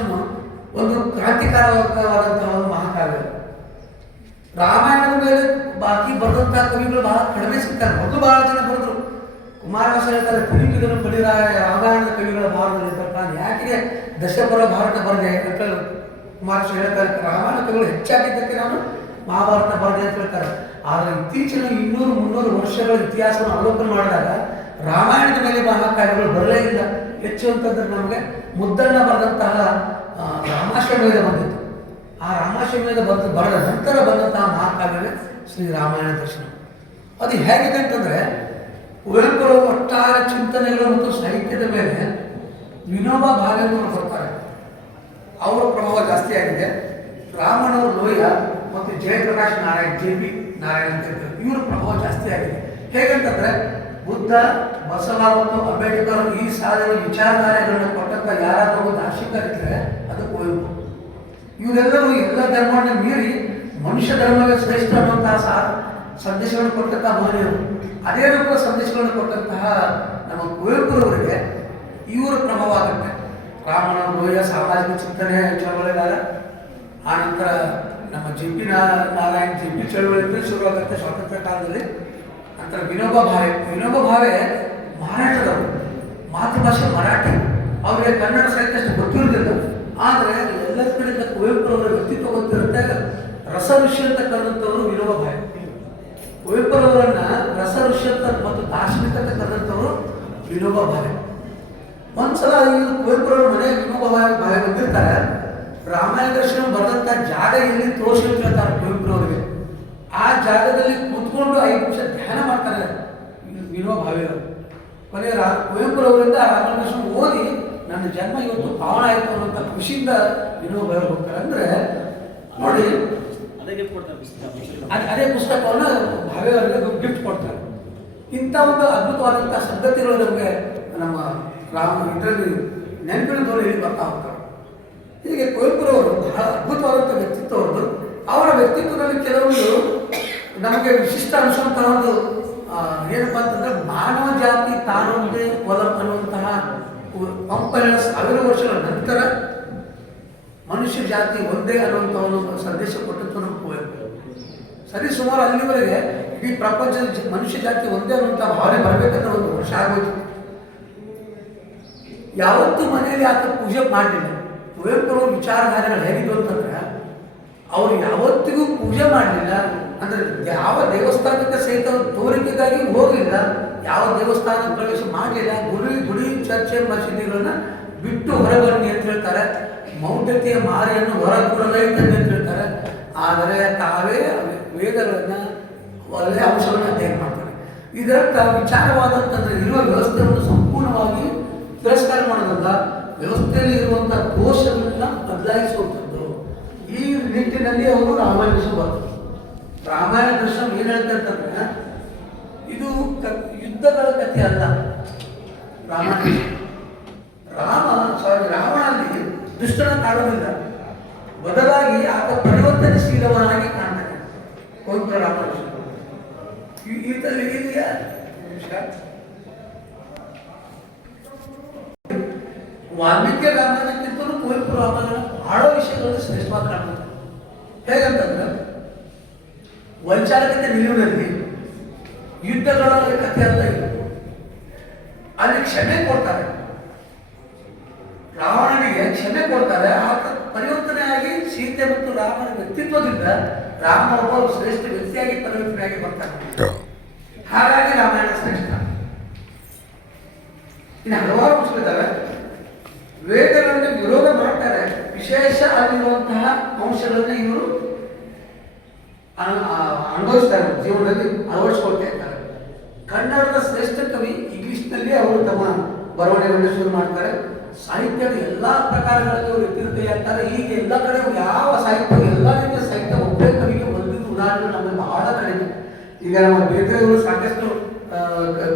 ಒಂದು ಕ್ರಾಂತಿಕಾರಕವಾದಂತಹ ಒಂದು ಮಹಾಕಾವ್ಯ. ರಾಮಾಯಣದ ಮೇಲೆ ಬಾಕಿ ಬರೆದಂತಹ ಕವಿಗಳು ಬಹಳ ಕಡಿಮೆ ಸಿಗ್ತಾರೆ. ಮೊದಲು ಬಹಳ ಜನ ಬರೆದ್ರು. ಕುಮಾರವ್ಯಾಸ ಹೇಳ್ತಾರೆ, ಕುಣಿಕಿದನು ಬಲಿರಾಯ ರಾಮಾಯಣದ ಕವಿಗಳ ಭಾರತದಲ್ಲಿ ನಾನು ಯಾಕೆ ದಶಪರ ಭಾರತ ಬರೆದೆ ಅಂತ ಕುಮಾರವ್ಯಾಸ ಹೇಳ್ತಾರೆ. ರಾಮಾಯಣ ಕವಿಗಳು ಹೆಚ್ಚಾಗಿದ್ದಕ್ಕೆ ನಾನು ಮಹಾಭಾರತ ಬರೆದೆ ಅಂತ ಹೇಳ್ತಾರೆ. ಆದರೆ ಇತ್ತೀಚಿನ 200-300 ವರ್ಷಗಳ ಇತಿಹಾಸವನ್ನು ಅವಲೋಕನ ಮಾಡಿದಾಗ ರಾಮಾಯಣದ ಮೇಲೆ ಮಹಾಕಾವ್ಯಗಳು ಬರಲೇ ಇಲ್ಲ. ಹೆಚ್ಚು ಅಂತಂದ್ರೆ ನಮಗೆ ಮುದ್ದಣ್ಣ ಬರೆದಂತಹ ರಾಮಾಶ್ವಮೇಧ ಬಂದಿತ್ತು. ಆ ರಾಮಾಶ್ವಮೇಧ ಬರೆದ ನಂತರ ಬಂದಂತಹ ಮಹಾಕಾವ್ಯವೇ ಶ್ರೀರಾಮಾಯಣ ದರ್ಶನ. ಅದು ಹೇಗಿದೆ ಅಂತಂದ್ರೆ ಕುವೆಂಪುರ ಒಟ್ಟಾರೆ ಚಿಂತನೆಗಳು ಮತ್ತು ಸಾಹಿತ್ಯದ ಮೇಲೆ ವಿನೋಬ ಭಾವೆಯವರು ಬರ್ತಾರೆ. ಅವರ ಪ್ರಭಾವ ಜಾಸ್ತಿ ಆಗಿದೆ. ರಾಮನವರು ಲೋಯ ಮತ್ತು ಜಯಪ್ರಕಾಶ್ ನಾರಾಯಣ್, JP ನಾರಾಯಣ್ ಅಂತ ಇರ್ತಾರೆ, ಇವರ ಪ್ರಭಾವ ಜಾಸ್ತಿ ಆಗಿದೆ. ಹೇಗಂತಂದ್ರೆ ಬುದ್ಧ, ಬಸವ ಮತ್ತು ಅಂಬೇಡ್ಕರ್ ಈ ಸಾಧನೆ ವಿಚಾರಧಾರೆಗಳನ್ನ ಕೊಟ್ಟಂತ ಯಾರಾದರೂ ಒಂದು ದಾರ್ಶನಿಕರಿದ್ರೆ ಅದು ಕುವೆಂಪು. ಇವರೆಲ್ಲರೂ ಎಲ್ಲ ಧರ್ಮವನ್ನು ಮೀರಿ ಮನುಷ್ಯ ಧರ್ಮವೇ ಶ್ರೇಷ್ಠ ಅನ್ನುವಂತಹ ಸಂದೇಶಗಳನ್ನು ಕೊಟ್ಟಂತಹ ಮಹನೀಯರು. ಅದೇ ರೂಪದ ಸಂದೇಶಗಳನ್ನು ಕೊಟ್ಟಂತಹ ನಮ್ಮ ಕುವೆಂಪುರವರಿಗೆ ಇವರ ಪ್ರಭಾವ ಆಗುತ್ತೆ. ರಾಮನ ಲೋಯ ಸಾಮಾಜಿಕ ಚಿಂತನೆ ಚಳವಳಿಗಾರ. ಆನಂತರ ನಮ್ಮ JP ನಾರಾಯಣ್ JP ಚಳವಳಿ ಶುರುವಾಗುತ್ತೆ ಸ್ವಾತಂತ್ರ್ಯ ಕಾಲದಲ್ಲಿ. ನಂತರ ವಿನೋಬ ಭಾವೆ ಮಹಾರಾಷ್ಟ್ರದವರು, ಮಾತೃಭಾಷೆ ಮರಾಠಿ. ಅವರಿಗೆ ಕನ್ನಡ ಸಾಹಿತ್ಯ ಅಷ್ಟು ಗೊತ್ತಿರುವುದಿಲ್ಲ. ಆದರೆ ಎಲ್ಲ ಕಡೆ ಕುವೆಂಪುರವರ ವ್ಯಕ್ತಿತ್ವ ಗೊತ್ತಿರುತ್ತೆ. ರಸ ಋಷಿ ಅಂತ ಕರೆದಂಥವರು ವಿನೋಬ ಭಾವೆ. ಕುವೆಂಪುರವರನ್ನ ರಸ ಋಷಿ ಅಂತ ಮತ್ತು ದಾರ್ಶನಿಕ ಅಂತ ಕರೆದಂಥವರು ವಿನೋಬ ಭಾವೆ. ಒಂದ್ಸಲ ಈ ಕುವೆಂಪುರವ್ರ ಮನೆ ವಿನೋಬ ಭಾವೆ ಬಂದಿರ್ತಾರೆ. ರಾಮಾಯಣ ದರ್ಶನ ಬರೆದಂಥ ಜಾಗ ಎಲ್ಲಿ ತೋರಿಸಿ ಹೇಳ್ತಾರೆ ಕುವೆಂಪುರವರಿಗೆ. ಆ ಜಾಗದಲ್ಲಿ ಕೂತ್ಕೊಂಡು 5 ನಿಮಿಷ ಧ್ಯಾನ ಮಾಡ್ತಾರೆ ವಿನೋಬ ಭಾವೆಯವರು. ಕೊನೆಯ ಕುವೆಂಪುರವರಿಂದ ರಾಮಕೃಷ್ಣ ಓದಿ ನನ್ನ ಜನ್ಮ ಇವತ್ತು ಪಾವನ ಆಯಿತು ಅನ್ನೋಂಥ ಖುಷಿಯಿಂದ ಇನ್ನೊಬ್ಬರು ಹೋಗ್ತಾರೆ. ಅಂದರೆ ನೋಡಿ ಅದೇ ಪುಸ್ತಕವನ್ನು ಭಾವೆಯವರಿಗೆ ಗಿಫ್ಟ್ ಕೊಡ್ತಾರೆ. ಇಂಥ ಒಂದು ಅದ್ಭುತವಾದಂಥ ಸಂಗತಿಗಳು ನಮಗೆ ನಮ್ಮ ಇದರಲ್ಲಿ ನೆನಪಿನದವರು ಹೇಳಿ ಬರ್ತಾ ಹೋಗ್ತಾರೆ. ಹೀಗೆ ಕುವೆಂಪುರವರು ಬಹಳ ಅದ್ಭುತವಾದಂಥ ವ್ಯಕ್ತಿತ್ವ ಅವ್ರದ್ದು. ಅವರ ವ್ಯಕ್ತಿತ್ವದಲ್ಲಿ ಕೆಲವೊಂದು ನಮಗೆ ವಿಶಿಷ್ಟ ಅನಿಸುವಂಥ ಒಂದು ಏನಪ್ಪ ಅಂತಂದ್ರೆ ಮಾನವ ಜಾತಿ ತಾನೊಂದೇ ಒಲ ಅನ್ನುವಂತಹ ಪಂಪನ 1000 ವರ್ಷಗಳ ನಂತರ ಮನುಷ್ಯ ಜಾತಿ ಒಂದೇ ಅನ್ನುವಂಥ ಒಂದು ಸಂದೇಶ ಕೊಟ್ಟಂತ ನಮ್ಮ ಕುವೆಂಪು. ಸರಿ ಸುಮಾರು ಅಲ್ಲಿವರೆಗೆ ಇಡೀ ಪ್ರಪಂಚದ ಮನುಷ್ಯ ಜಾತಿ ಒಂದೇ ಅನ್ನುವಂಥ ಭಾವನೆ ಬರಬೇಕಂದ್ರೆ 1 ವರ್ಷ ಆಗೋಯ್ತು. ಯಾವತ್ತೂ ಮನೆಯಲ್ಲಿ ಆತ ಪೂಜೆ ಮಾಡಲಿಲ್ಲ. ಕುವೆಂಪುರವ್ರ ವಿಚಾರಧಾರೆಗಳು ಹೇಗಿದ್ದು ಅಂತಂದ್ರೆ ಅವರು ಯಾವತ್ತಿಗೂ ಪೂಜೆ ಮಾಡಲಿಲ್ಲ. ಅಂದರೆ ಯಾವ ದೇವಸ್ಥಾನಕ್ಕೆ ಸಹಿತ ತೋರಿಕೆಗಾಗಿ ಹೋಗಲಿಲ್ಲ, ಯಾವ ದೇವಸ್ಥಾನ ಪ್ರವೇಶ ಮಾಡಲಿಲ್ಲ. ಗುಡಿ ಚರ್ಚೆ ಮಸೀದಿಗಳನ್ನ ಬಿಟ್ಟು ಹೊರಬನ್ನಿ ಅಂತ ಹೇಳ್ತಾರೆ. ಮೌಢ್ಯತೆಯ ಮಾರಿಯನ್ನು ಹೊರಗೂಡಲೇ ಇದ್ದಂತೆ ಅಂತ ಹೇಳ್ತಾರೆ. ಆದರೆ ತಾವೇ ವೇದಗಳನ್ನು ಒಳ್ಳೆಯ ಅಂಶವನ್ನು ಅಧ್ಯಯನ ಮಾಡ್ತಾರೆ. ಇದರತ್ತ ವಿಚಾರವಾದಂತಂದ್ರೆ ಇರುವ ವ್ಯವಸ್ಥೆಯನ್ನು ಸಂಪೂರ್ಣವಾಗಿ ತಿರಸ್ಕಾರ ಮಾಡೋದಲ್ಲ, ವ್ಯವಸ್ಥೆಯಲ್ಲಿ ಇರುವಂಥ ದೋಷಗಳನ್ನ ಬದಲಾಯಿಸುವಂಥದ್ದು. ಈ ನಿಟ್ಟಿನಲ್ಲಿ ಅವರು ರಾಮಾಯಣ ಬರ್ತದೆ. ರಾಮಾಯಣ ದರ್ಶನ ಏನು ಹೇಳ್ತಾರೆ ಅಂತಂದ್ರೆ ಇದು ಯುದ್ಧಗಳ ಕಥೆ ಅಲ್ಲ. ರಾವಣನಲ್ಲಿ ದುಷ್ಟನ ಕಾಣುವುದಿಲ್ಲ, ಬದಲಾಗಿ ಆತ ಪರಿವರ್ತನಶೀಲವನಾಗಿ ಕಾಣ್ತಾನೆ ಕುವೆಂಪು ರಾಮಾಯಣ. ಇದರಲ್ಲಿ ಇದೆಯಾ ವಾಲ್ಮೀಕಿ ರಾಮಾಯಣಕ್ಕಿಂತಲೂ ಕುವೆಂಪು ರಾಮಾಯಣ ಬಹಳ ವಿಷಯಗಳಲ್ಲಿ ಶ್ರೇಷ್ಠವಾಗಿ ಕಾಣ್ತದೆ. ಹೇಗಂತಂದ್ರೆ ವೈಚಾರಿಕತೆ ನಿಲುವಿನಲ್ಲಿ ಯುದ್ಧಗಳ ಕಥೆ ಅಲ್ಲ ಇದು. ಅಲ್ಲಿ ಕ್ಷಮೆ ಕೊಡ್ತಾರೆ, ರಾವಣನಿಗೆ ಕ್ಷಮೆ ಕೊಡ್ತಾರೆ. ಆತ ಪರಿವರ್ತನೆಯಾಗಿ ಸೀತೆ ಮತ್ತು ರಾಮನ ವ್ಯಕ್ತಿತ್ವದಿಂದ ರಾಮ ಒಬ್ಬ ಶ್ರೇಷ್ಠ ವ್ಯಕ್ತಿಯಾಗಿ ಪರಿವರ್ತನೆಯಾಗಿ ಬರ್ತಾರೆ. ಹಾಗಾಗಿ ರಾಮಾಯಣ ಶ್ರೇಷ್ಠ. ಇನ್ನು ಹಲವಾರು ಪುಸ್ತಕಗಳಿದ್ದಾವೆ. ವೇದಗಳನ್ನು ವಿರೋಧ ಮಾಡ್ತಾರೆ, ವಿಶೇಷ ಆಗಿರುವಂತಹ ಅಂಶಗಳನ್ನ ಇವರು ಅನುಭವಿಸ್ತಾರೆ, ಜೀವನದಲ್ಲಿ ಅಳವಡಿಸ್ಕೊಳ್ತಾ ಇರ್ತಾರೆ. ಕನ್ನಡದ ಶ್ರೇಷ್ಠ ಕವಿ ಇಂಗ್ಲಿಷ್ನಲ್ಲಿ ಅವರು ತಮ್ಮ ಬರವಣಿಗೆಯನ್ನು ಶುರು ಮಾಡ್ತಾರೆ. ಸಾಹಿತ್ಯದ ಎಲ್ಲಾ ಪ್ರಕಾರಗಳಲ್ಲಿ ಅವರು ಎತ್ತಿರ್ತಾರೆ. ಈಗ ಎಲ್ಲ ಕಡೆ ಯಾವ ಸಾಹಿತ್ಯ, ಎಲ್ಲ ರೀತಿಯ ಸಾಹಿತ್ಯ ಒಬ್ಬೇ ಕವಿಗೆ ಬಂದಿದ್ದು ಉದಾಹರಣೆ ನಮಗೆ ಬಹಳ ಕಡಿಮೆ. ಈಗ ನಮ್ಮ ಬೇರೆಯವರು ಸಾಕಷ್ಟು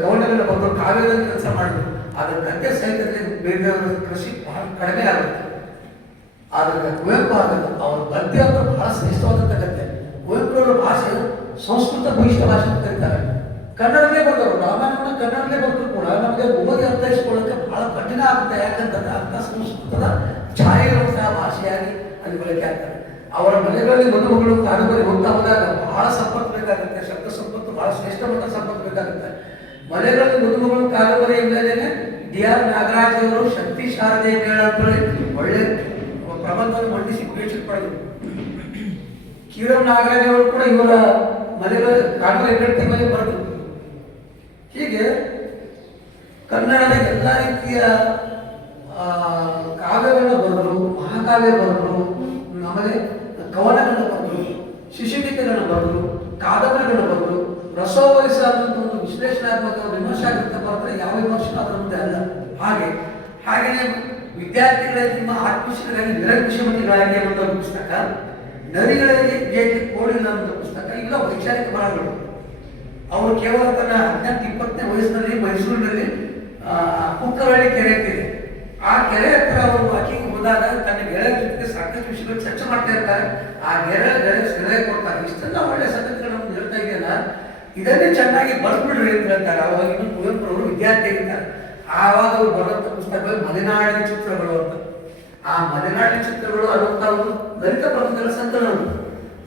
ಗವರ್ನರ್ಗಳ ಬಂದರು, ಕಾವ್ಯದಲ್ಲಿ ಕೆಲಸ ಮಾಡಿದ್ರು. ಆದರೆ ಗದ್ಯ ಸಾಹಿತ್ಯದಲ್ಲಿ ಬೇರೆಯವರ ಕೃಷಿ ಬಹಳ ಕಡಿಮೆ ಆಗುತ್ತೆ. ಆದರೆ ಕುವೆಂಪು ಆಗಲ್ಲ, ಅವರ ಗದ್ಯ ಅಂತ ಬಹಳ ಶ್ರೇಷ್ಠವಾದಂಥ ಗದ್ಯ. ಕುವೆಂಪುರವರ ಭಾಷೆ ಸಂಸ್ಕೃತ ಭೂಯಿಷ್ಠ ಭಾಷೆ ಅಂತ ಕರೀತಾರೆ. ಕನ್ನಡಲ್ಲೇ ಬರ್ತಾರೆ, ರಾಮಾಯಣ ಕನ್ನಡಲ್ಲೇ ಬರೆದ್ರು ಕೂಡ ನಮಗೆ ಓದಿ ಅರ್ಥೈಸ್ಕೊಳ್ಳೋಕ್ಕೆ ಬಹಳ ಕಠಿಣ ಆಗುತ್ತೆ. ಯಾಕಂತಂದ್ರೆ ಅಂಥ ಸಂಸ್ಕೃತದ ಛಾಯೆ ಇರುವಂತಹ ಭಾಷೆಯಾಗಿ ಅಲ್ಲಿ ಬಳಕೆ ಆಗ್ತಾರೆ. ಅವರ ಮನೆಗಳಲ್ಲಿ ಮದುಮಗಳು ಕಾದಂಬರಿ ಹೋಗ್ತಾ ಹೋದಾಗ ಬಹಳ ಸಂಪತ್ತು ಬೇಕಾಗುತ್ತೆ, ಶಬ್ದ ಸಂಪತ್ತು ಬಹಳ ಶ್ರೇಷ್ಠ ಮಟ್ಟ ಸಂಪತ್ತು ಬೇಕಾಗುತ್ತೆ. ಮನೆಗಳಲ್ಲಿ ಮದುಮಗಳು ಕಾದಂಬರಿ ಎಂಬುದೇನೆ D.R. ನಾಗರಾಜ್ ಅವರು ಶಕ್ತಿ ಶಾರದೆ ಮೇಳ ಅಂತೇಳಿ ಒಳ್ಳೆ ಪ್ರಬಂಧವನ್ನು ಮಂಡಿಸಿ PhD ಪಡೆದರು. ಕಿರಂ ನಾಗರಾಜ್ ಅವರು ಕೂಡ ಇವರ ಮನೆಗಳ ಕಾಡುವ ಹೆಗ್ಗಡತಿ ಮೇಲೆ ಬರೆದರು. ಹೀಗೆ ಕನ್ನಡದ ಎಲ್ಲ ರೀತಿಯ ಕಾವ್ಯಗಳನ್ನು ಬರೆದರು, ಮಹಾಕಾವ್ಯ ಬರೆದರು, ಆಮೇಲೆ ಕವನಗಳನ್ನು ಬರೆದರು, ಶಿಶುಗೀತೆಗಳನ್ನು ಬರೆದರು, ಕಾದಂಬರಿಗಳನ್ನು ಬರೆದರು. ರಸೋವಯಸ ಅನ್ನೋದು ಒಂದು ವಿಶ್ಲೇಷಣಾತ್ಮಕ ವಿಮರ್ಶಾತ್ಮಕ ಬರೆದ್ರೆ ಯಾವ ವಿಮರ್ಶೆ ಅದರ ಮುಂದೆ ಅಲ್ಲ. ಹಾಗೆಯೇ ವಿದ್ಯಾರ್ಥಿಗಳಿಗೆ ನಿಮ್ಮ ಆತ್ಮಶೀಲರಾಗಿ ನಿರಂಕುಶಮತಿಗಳಾಗಿ ಅನ್ನೋ ಪುಸ್ತಕ, ನರಿಗಳಿಗೆ ಏಕೆ ಕೋಡಿಲ್ಲ ಅನ್ನೋ ಪುಸ್ತಕ, ಇವೆಲ್ಲ ವೈಚಾರಿಕ ಬರಹಗಳು. ಅವರು ಕೇವಲ ತನ್ನ 18-20ನೇ ವಯಸ್ಸಿನಲ್ಲಿ ಮೈಸೂರಿನಲ್ಲಿ ಕುಕ್ಕರಳ್ಳಿ ಕೆರೆ ಅಂತಿದೆ, ಆ ಕೆರೆ ಹತ್ರ ಅವರು ವಾಕಿಂಗ್ ಹೋದಾಗ ತನ್ನ ಗೆಳೆಯರ ಜೊತೆಗೆ ಸಾಕಷ್ಟು ವಿಷಯಗಳು ಚರ್ಚೆ ಮಾಡ್ತಾ ಇರ್ತಾರೆ. ಆ ಗೆಳೆಯ ಸಲಹೆ ಕೊಡ್ತಾರೆ, ಇಷ್ಟೆಲ್ಲ ಒಳ್ಳೆ ಸಂಗತಿಗಳನ್ನು ಹೇಳ್ತಾ ಇದೆಯಲ್ಲ, ಇದನ್ನೇ ಚೆನ್ನಾಗಿ ಬರ್ದ್ಬಿಡ್ರಿ ಅಂತ ಹೇಳ್ತಾರೆ. ಅವಾಗ ಇನ್ನು ಕುವೆಂಪುರವರು ವಿದ್ಯಾರ್ಥಿ ಆಗಿರ್ತಾರೆ. ಆವಾಗ ಅವರು ಬರೆದಂಥ ಪುಸ್ತಕಗಳು ಮಲೆನಾಡಿನ ಚಿತ್ರಗಳು ಅಂತ. ಆ ಮಲೆನಾಡಿನ ಚಿತ್ರಗಳು ಅನ್ನುವಂಥ ಒಂದು ಲಲಿತ ಪ್ರಬಂಧಗಳ ಸಂಕಲನ.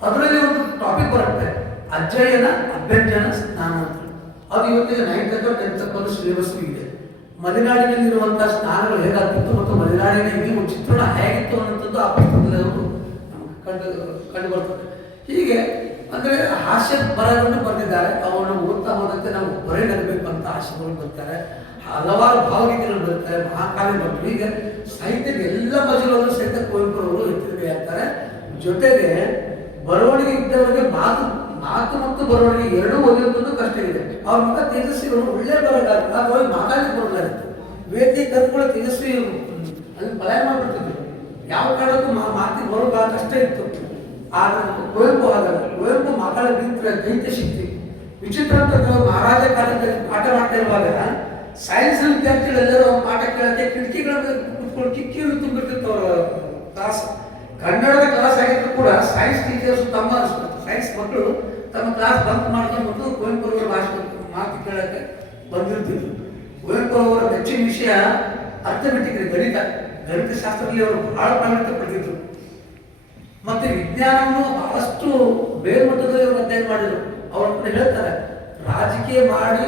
ಅದರಲ್ಲಿ ಒಂದು ಟಾಪಿಕ್ ಬರುತ್ತೆ, ಅಜ್ಜಯ್ಯನ ಅಭ್ಯಂಜನ ಸ್ನಾನ ಅಂತ. ಅದು ಇವತ್ತಿಗೆ 9th ಅಥವಾ 10th ಒಂದು ಸಿಲೆಬಸ್ ಇದೆ. ಮಲೆನಾಡಿನಲ್ಲಿರುವಂಥ ಸ್ನಾನಗಳು ಹೇಗಾಗ್ತಿತ್ತು ಮತ್ತು ಮಲೆನಾಡಿನಲ್ಲಿ ಒಂದು ಚಿತ್ರಣ ಹೇಗಿತ್ತು ಅನ್ನೋಂಥದ್ದು ಆ ಪುಸ್ತಕದಲ್ಲಿ ಅವರು ಕಂಡು ಬರ್ತದೆ. ಹೀಗೆ ಅಂದರೆ ಹಾಸ್ಯ ಬರಹಗಳನ್ನು ಬರೆದಿದ್ದಾರೆ. ಅವನ್ನು ಓದ್ತಾ ಹೋದಂತೆ ನಾವು ಹೊರಗಡಬೇಕು ಅಂತ ಆಶೆಗಳು ಬರ್ತಾರೆ. ಹಲವಾರು ಭಾವಗೀತೆಗಳು ಬರುತ್ತಾರೆ, ಮಹಾಕಾವ್ಯ ಬರ್ತಾರೆ. ಹೀಗೆ ಸಾಹಿತ್ಯದ ಎಲ್ಲ ಮಜಲಲ್ಲೂ ಸಹಿತ ಕುವೆಂಪುರವರು ಎಚ್ಚರಿಕೆ ಆಗ್ತಾರೆ. ಜೊತೆಗೆ ಬರವಣಿಗೆ ಇದ್ದವರಿಗೆ ಮಾತು ಮತ್ತು ಬರವಣಿಗೆ ಎರಡೂ ಓದುವುದು ಕಷ್ಟ ಇದೆ. ಅವ್ರ ಮಗ ತೇಜಸ್ವಿ ಅವರು ಒಳ್ಳೆ ಬರಗಾರ, ಅದು ಹೋಗಿ ಮಾತಾಡಿ ಬರಲಾಗಿತ್ತು. ವೇದಿಕೆ ಕರ್ಕೊಳ್ಳೋ ತೇಜಸ್ವಿ ಅಲ್ಲಿ ಪಲಾಯ ಮಾಡ್ಬಿಡ್ತಿದ್ರು. ಯಾವ ಕಾರಣಕ್ಕೂ ಮಾತಿಗೆ ಬರೋದು ಬಹಳ ಕಷ್ಟ ಇತ್ತು. ಆದ್ರೆ ಕುವೆಂಪು ಆಗಲ್ಲ. ಕುವೆಂಪು ಮಾತಾಡೋ ದೈತ್ಯ ಶಕ್ತಿ ವಿಚಿತ್ರ ಅಂತಂದ್ರೆ ಮಹಾರಾಜ ಕಾಲದಲ್ಲಿ ಪಾಠ ಮಾಡ್ತಾ ಇರುವಾಗ ಸೈನ್ಸ್ ವಿದ್ಯಾರ್ಥಿಗಳೆಲ್ಲರೂ ಪಾಠ ಕೇಳಕ್ಕೆ ಕಿಟಕಿಗಳ ಕುತ್ಕೊಂಡು ಕಿಕ್ಕಿ ತುಂಬಿರ್ತಿತ್ತು ಅವರ ಕ್ಲಾಸ್. ಕನ್ನಡದ ಕ್ಲಾಸ್ ಆಗಿದ್ರು ಕೂಡ ಸೈನ್ಸ್ ಟೀಚರ್ಸ್ ತಮ್ಮ ಸೈನ್ಸ್ ಮಕ್ಕಳು ತಮ್ಮ ಕ್ಲಾಸ್ ಬಂಕ್ ಮಾಡ್ಕೊಂಡು ಕುವೆಂಪು ಅವರ ಭಾಷೆ ಮಾತು ಕೇಳಕ್ಕೆ ಬಂದಿರ್ತಿದ್ರು. ಕುವೆಂಪು ಅವರ ನೆಚ್ಚಿನ ವಿಷಯ ಅರ್ಥಮೆಟಿಕ್, ಗಣಿತ ಶಾಸ್ತ್ರದಲ್ಲಿ ಅವರು ಬಹಳ ಪ್ರಾಮುಖ್ಯತೆ ಪಡೆದಿದ್ರು. ಮತ್ತೆ ವಿಜ್ಞಾನವನ್ನು ಬಹಳಷ್ಟು ಮೇಲ್ಮಟ್ಟದಲ್ಲಿ ಅವರು ಅಧ್ಯಯನ ಮಾಡಿದರು. ಅವರು ಹೇಳ್ತಾರೆ, ರಾಜಕೀಯ ಮಾಡಿ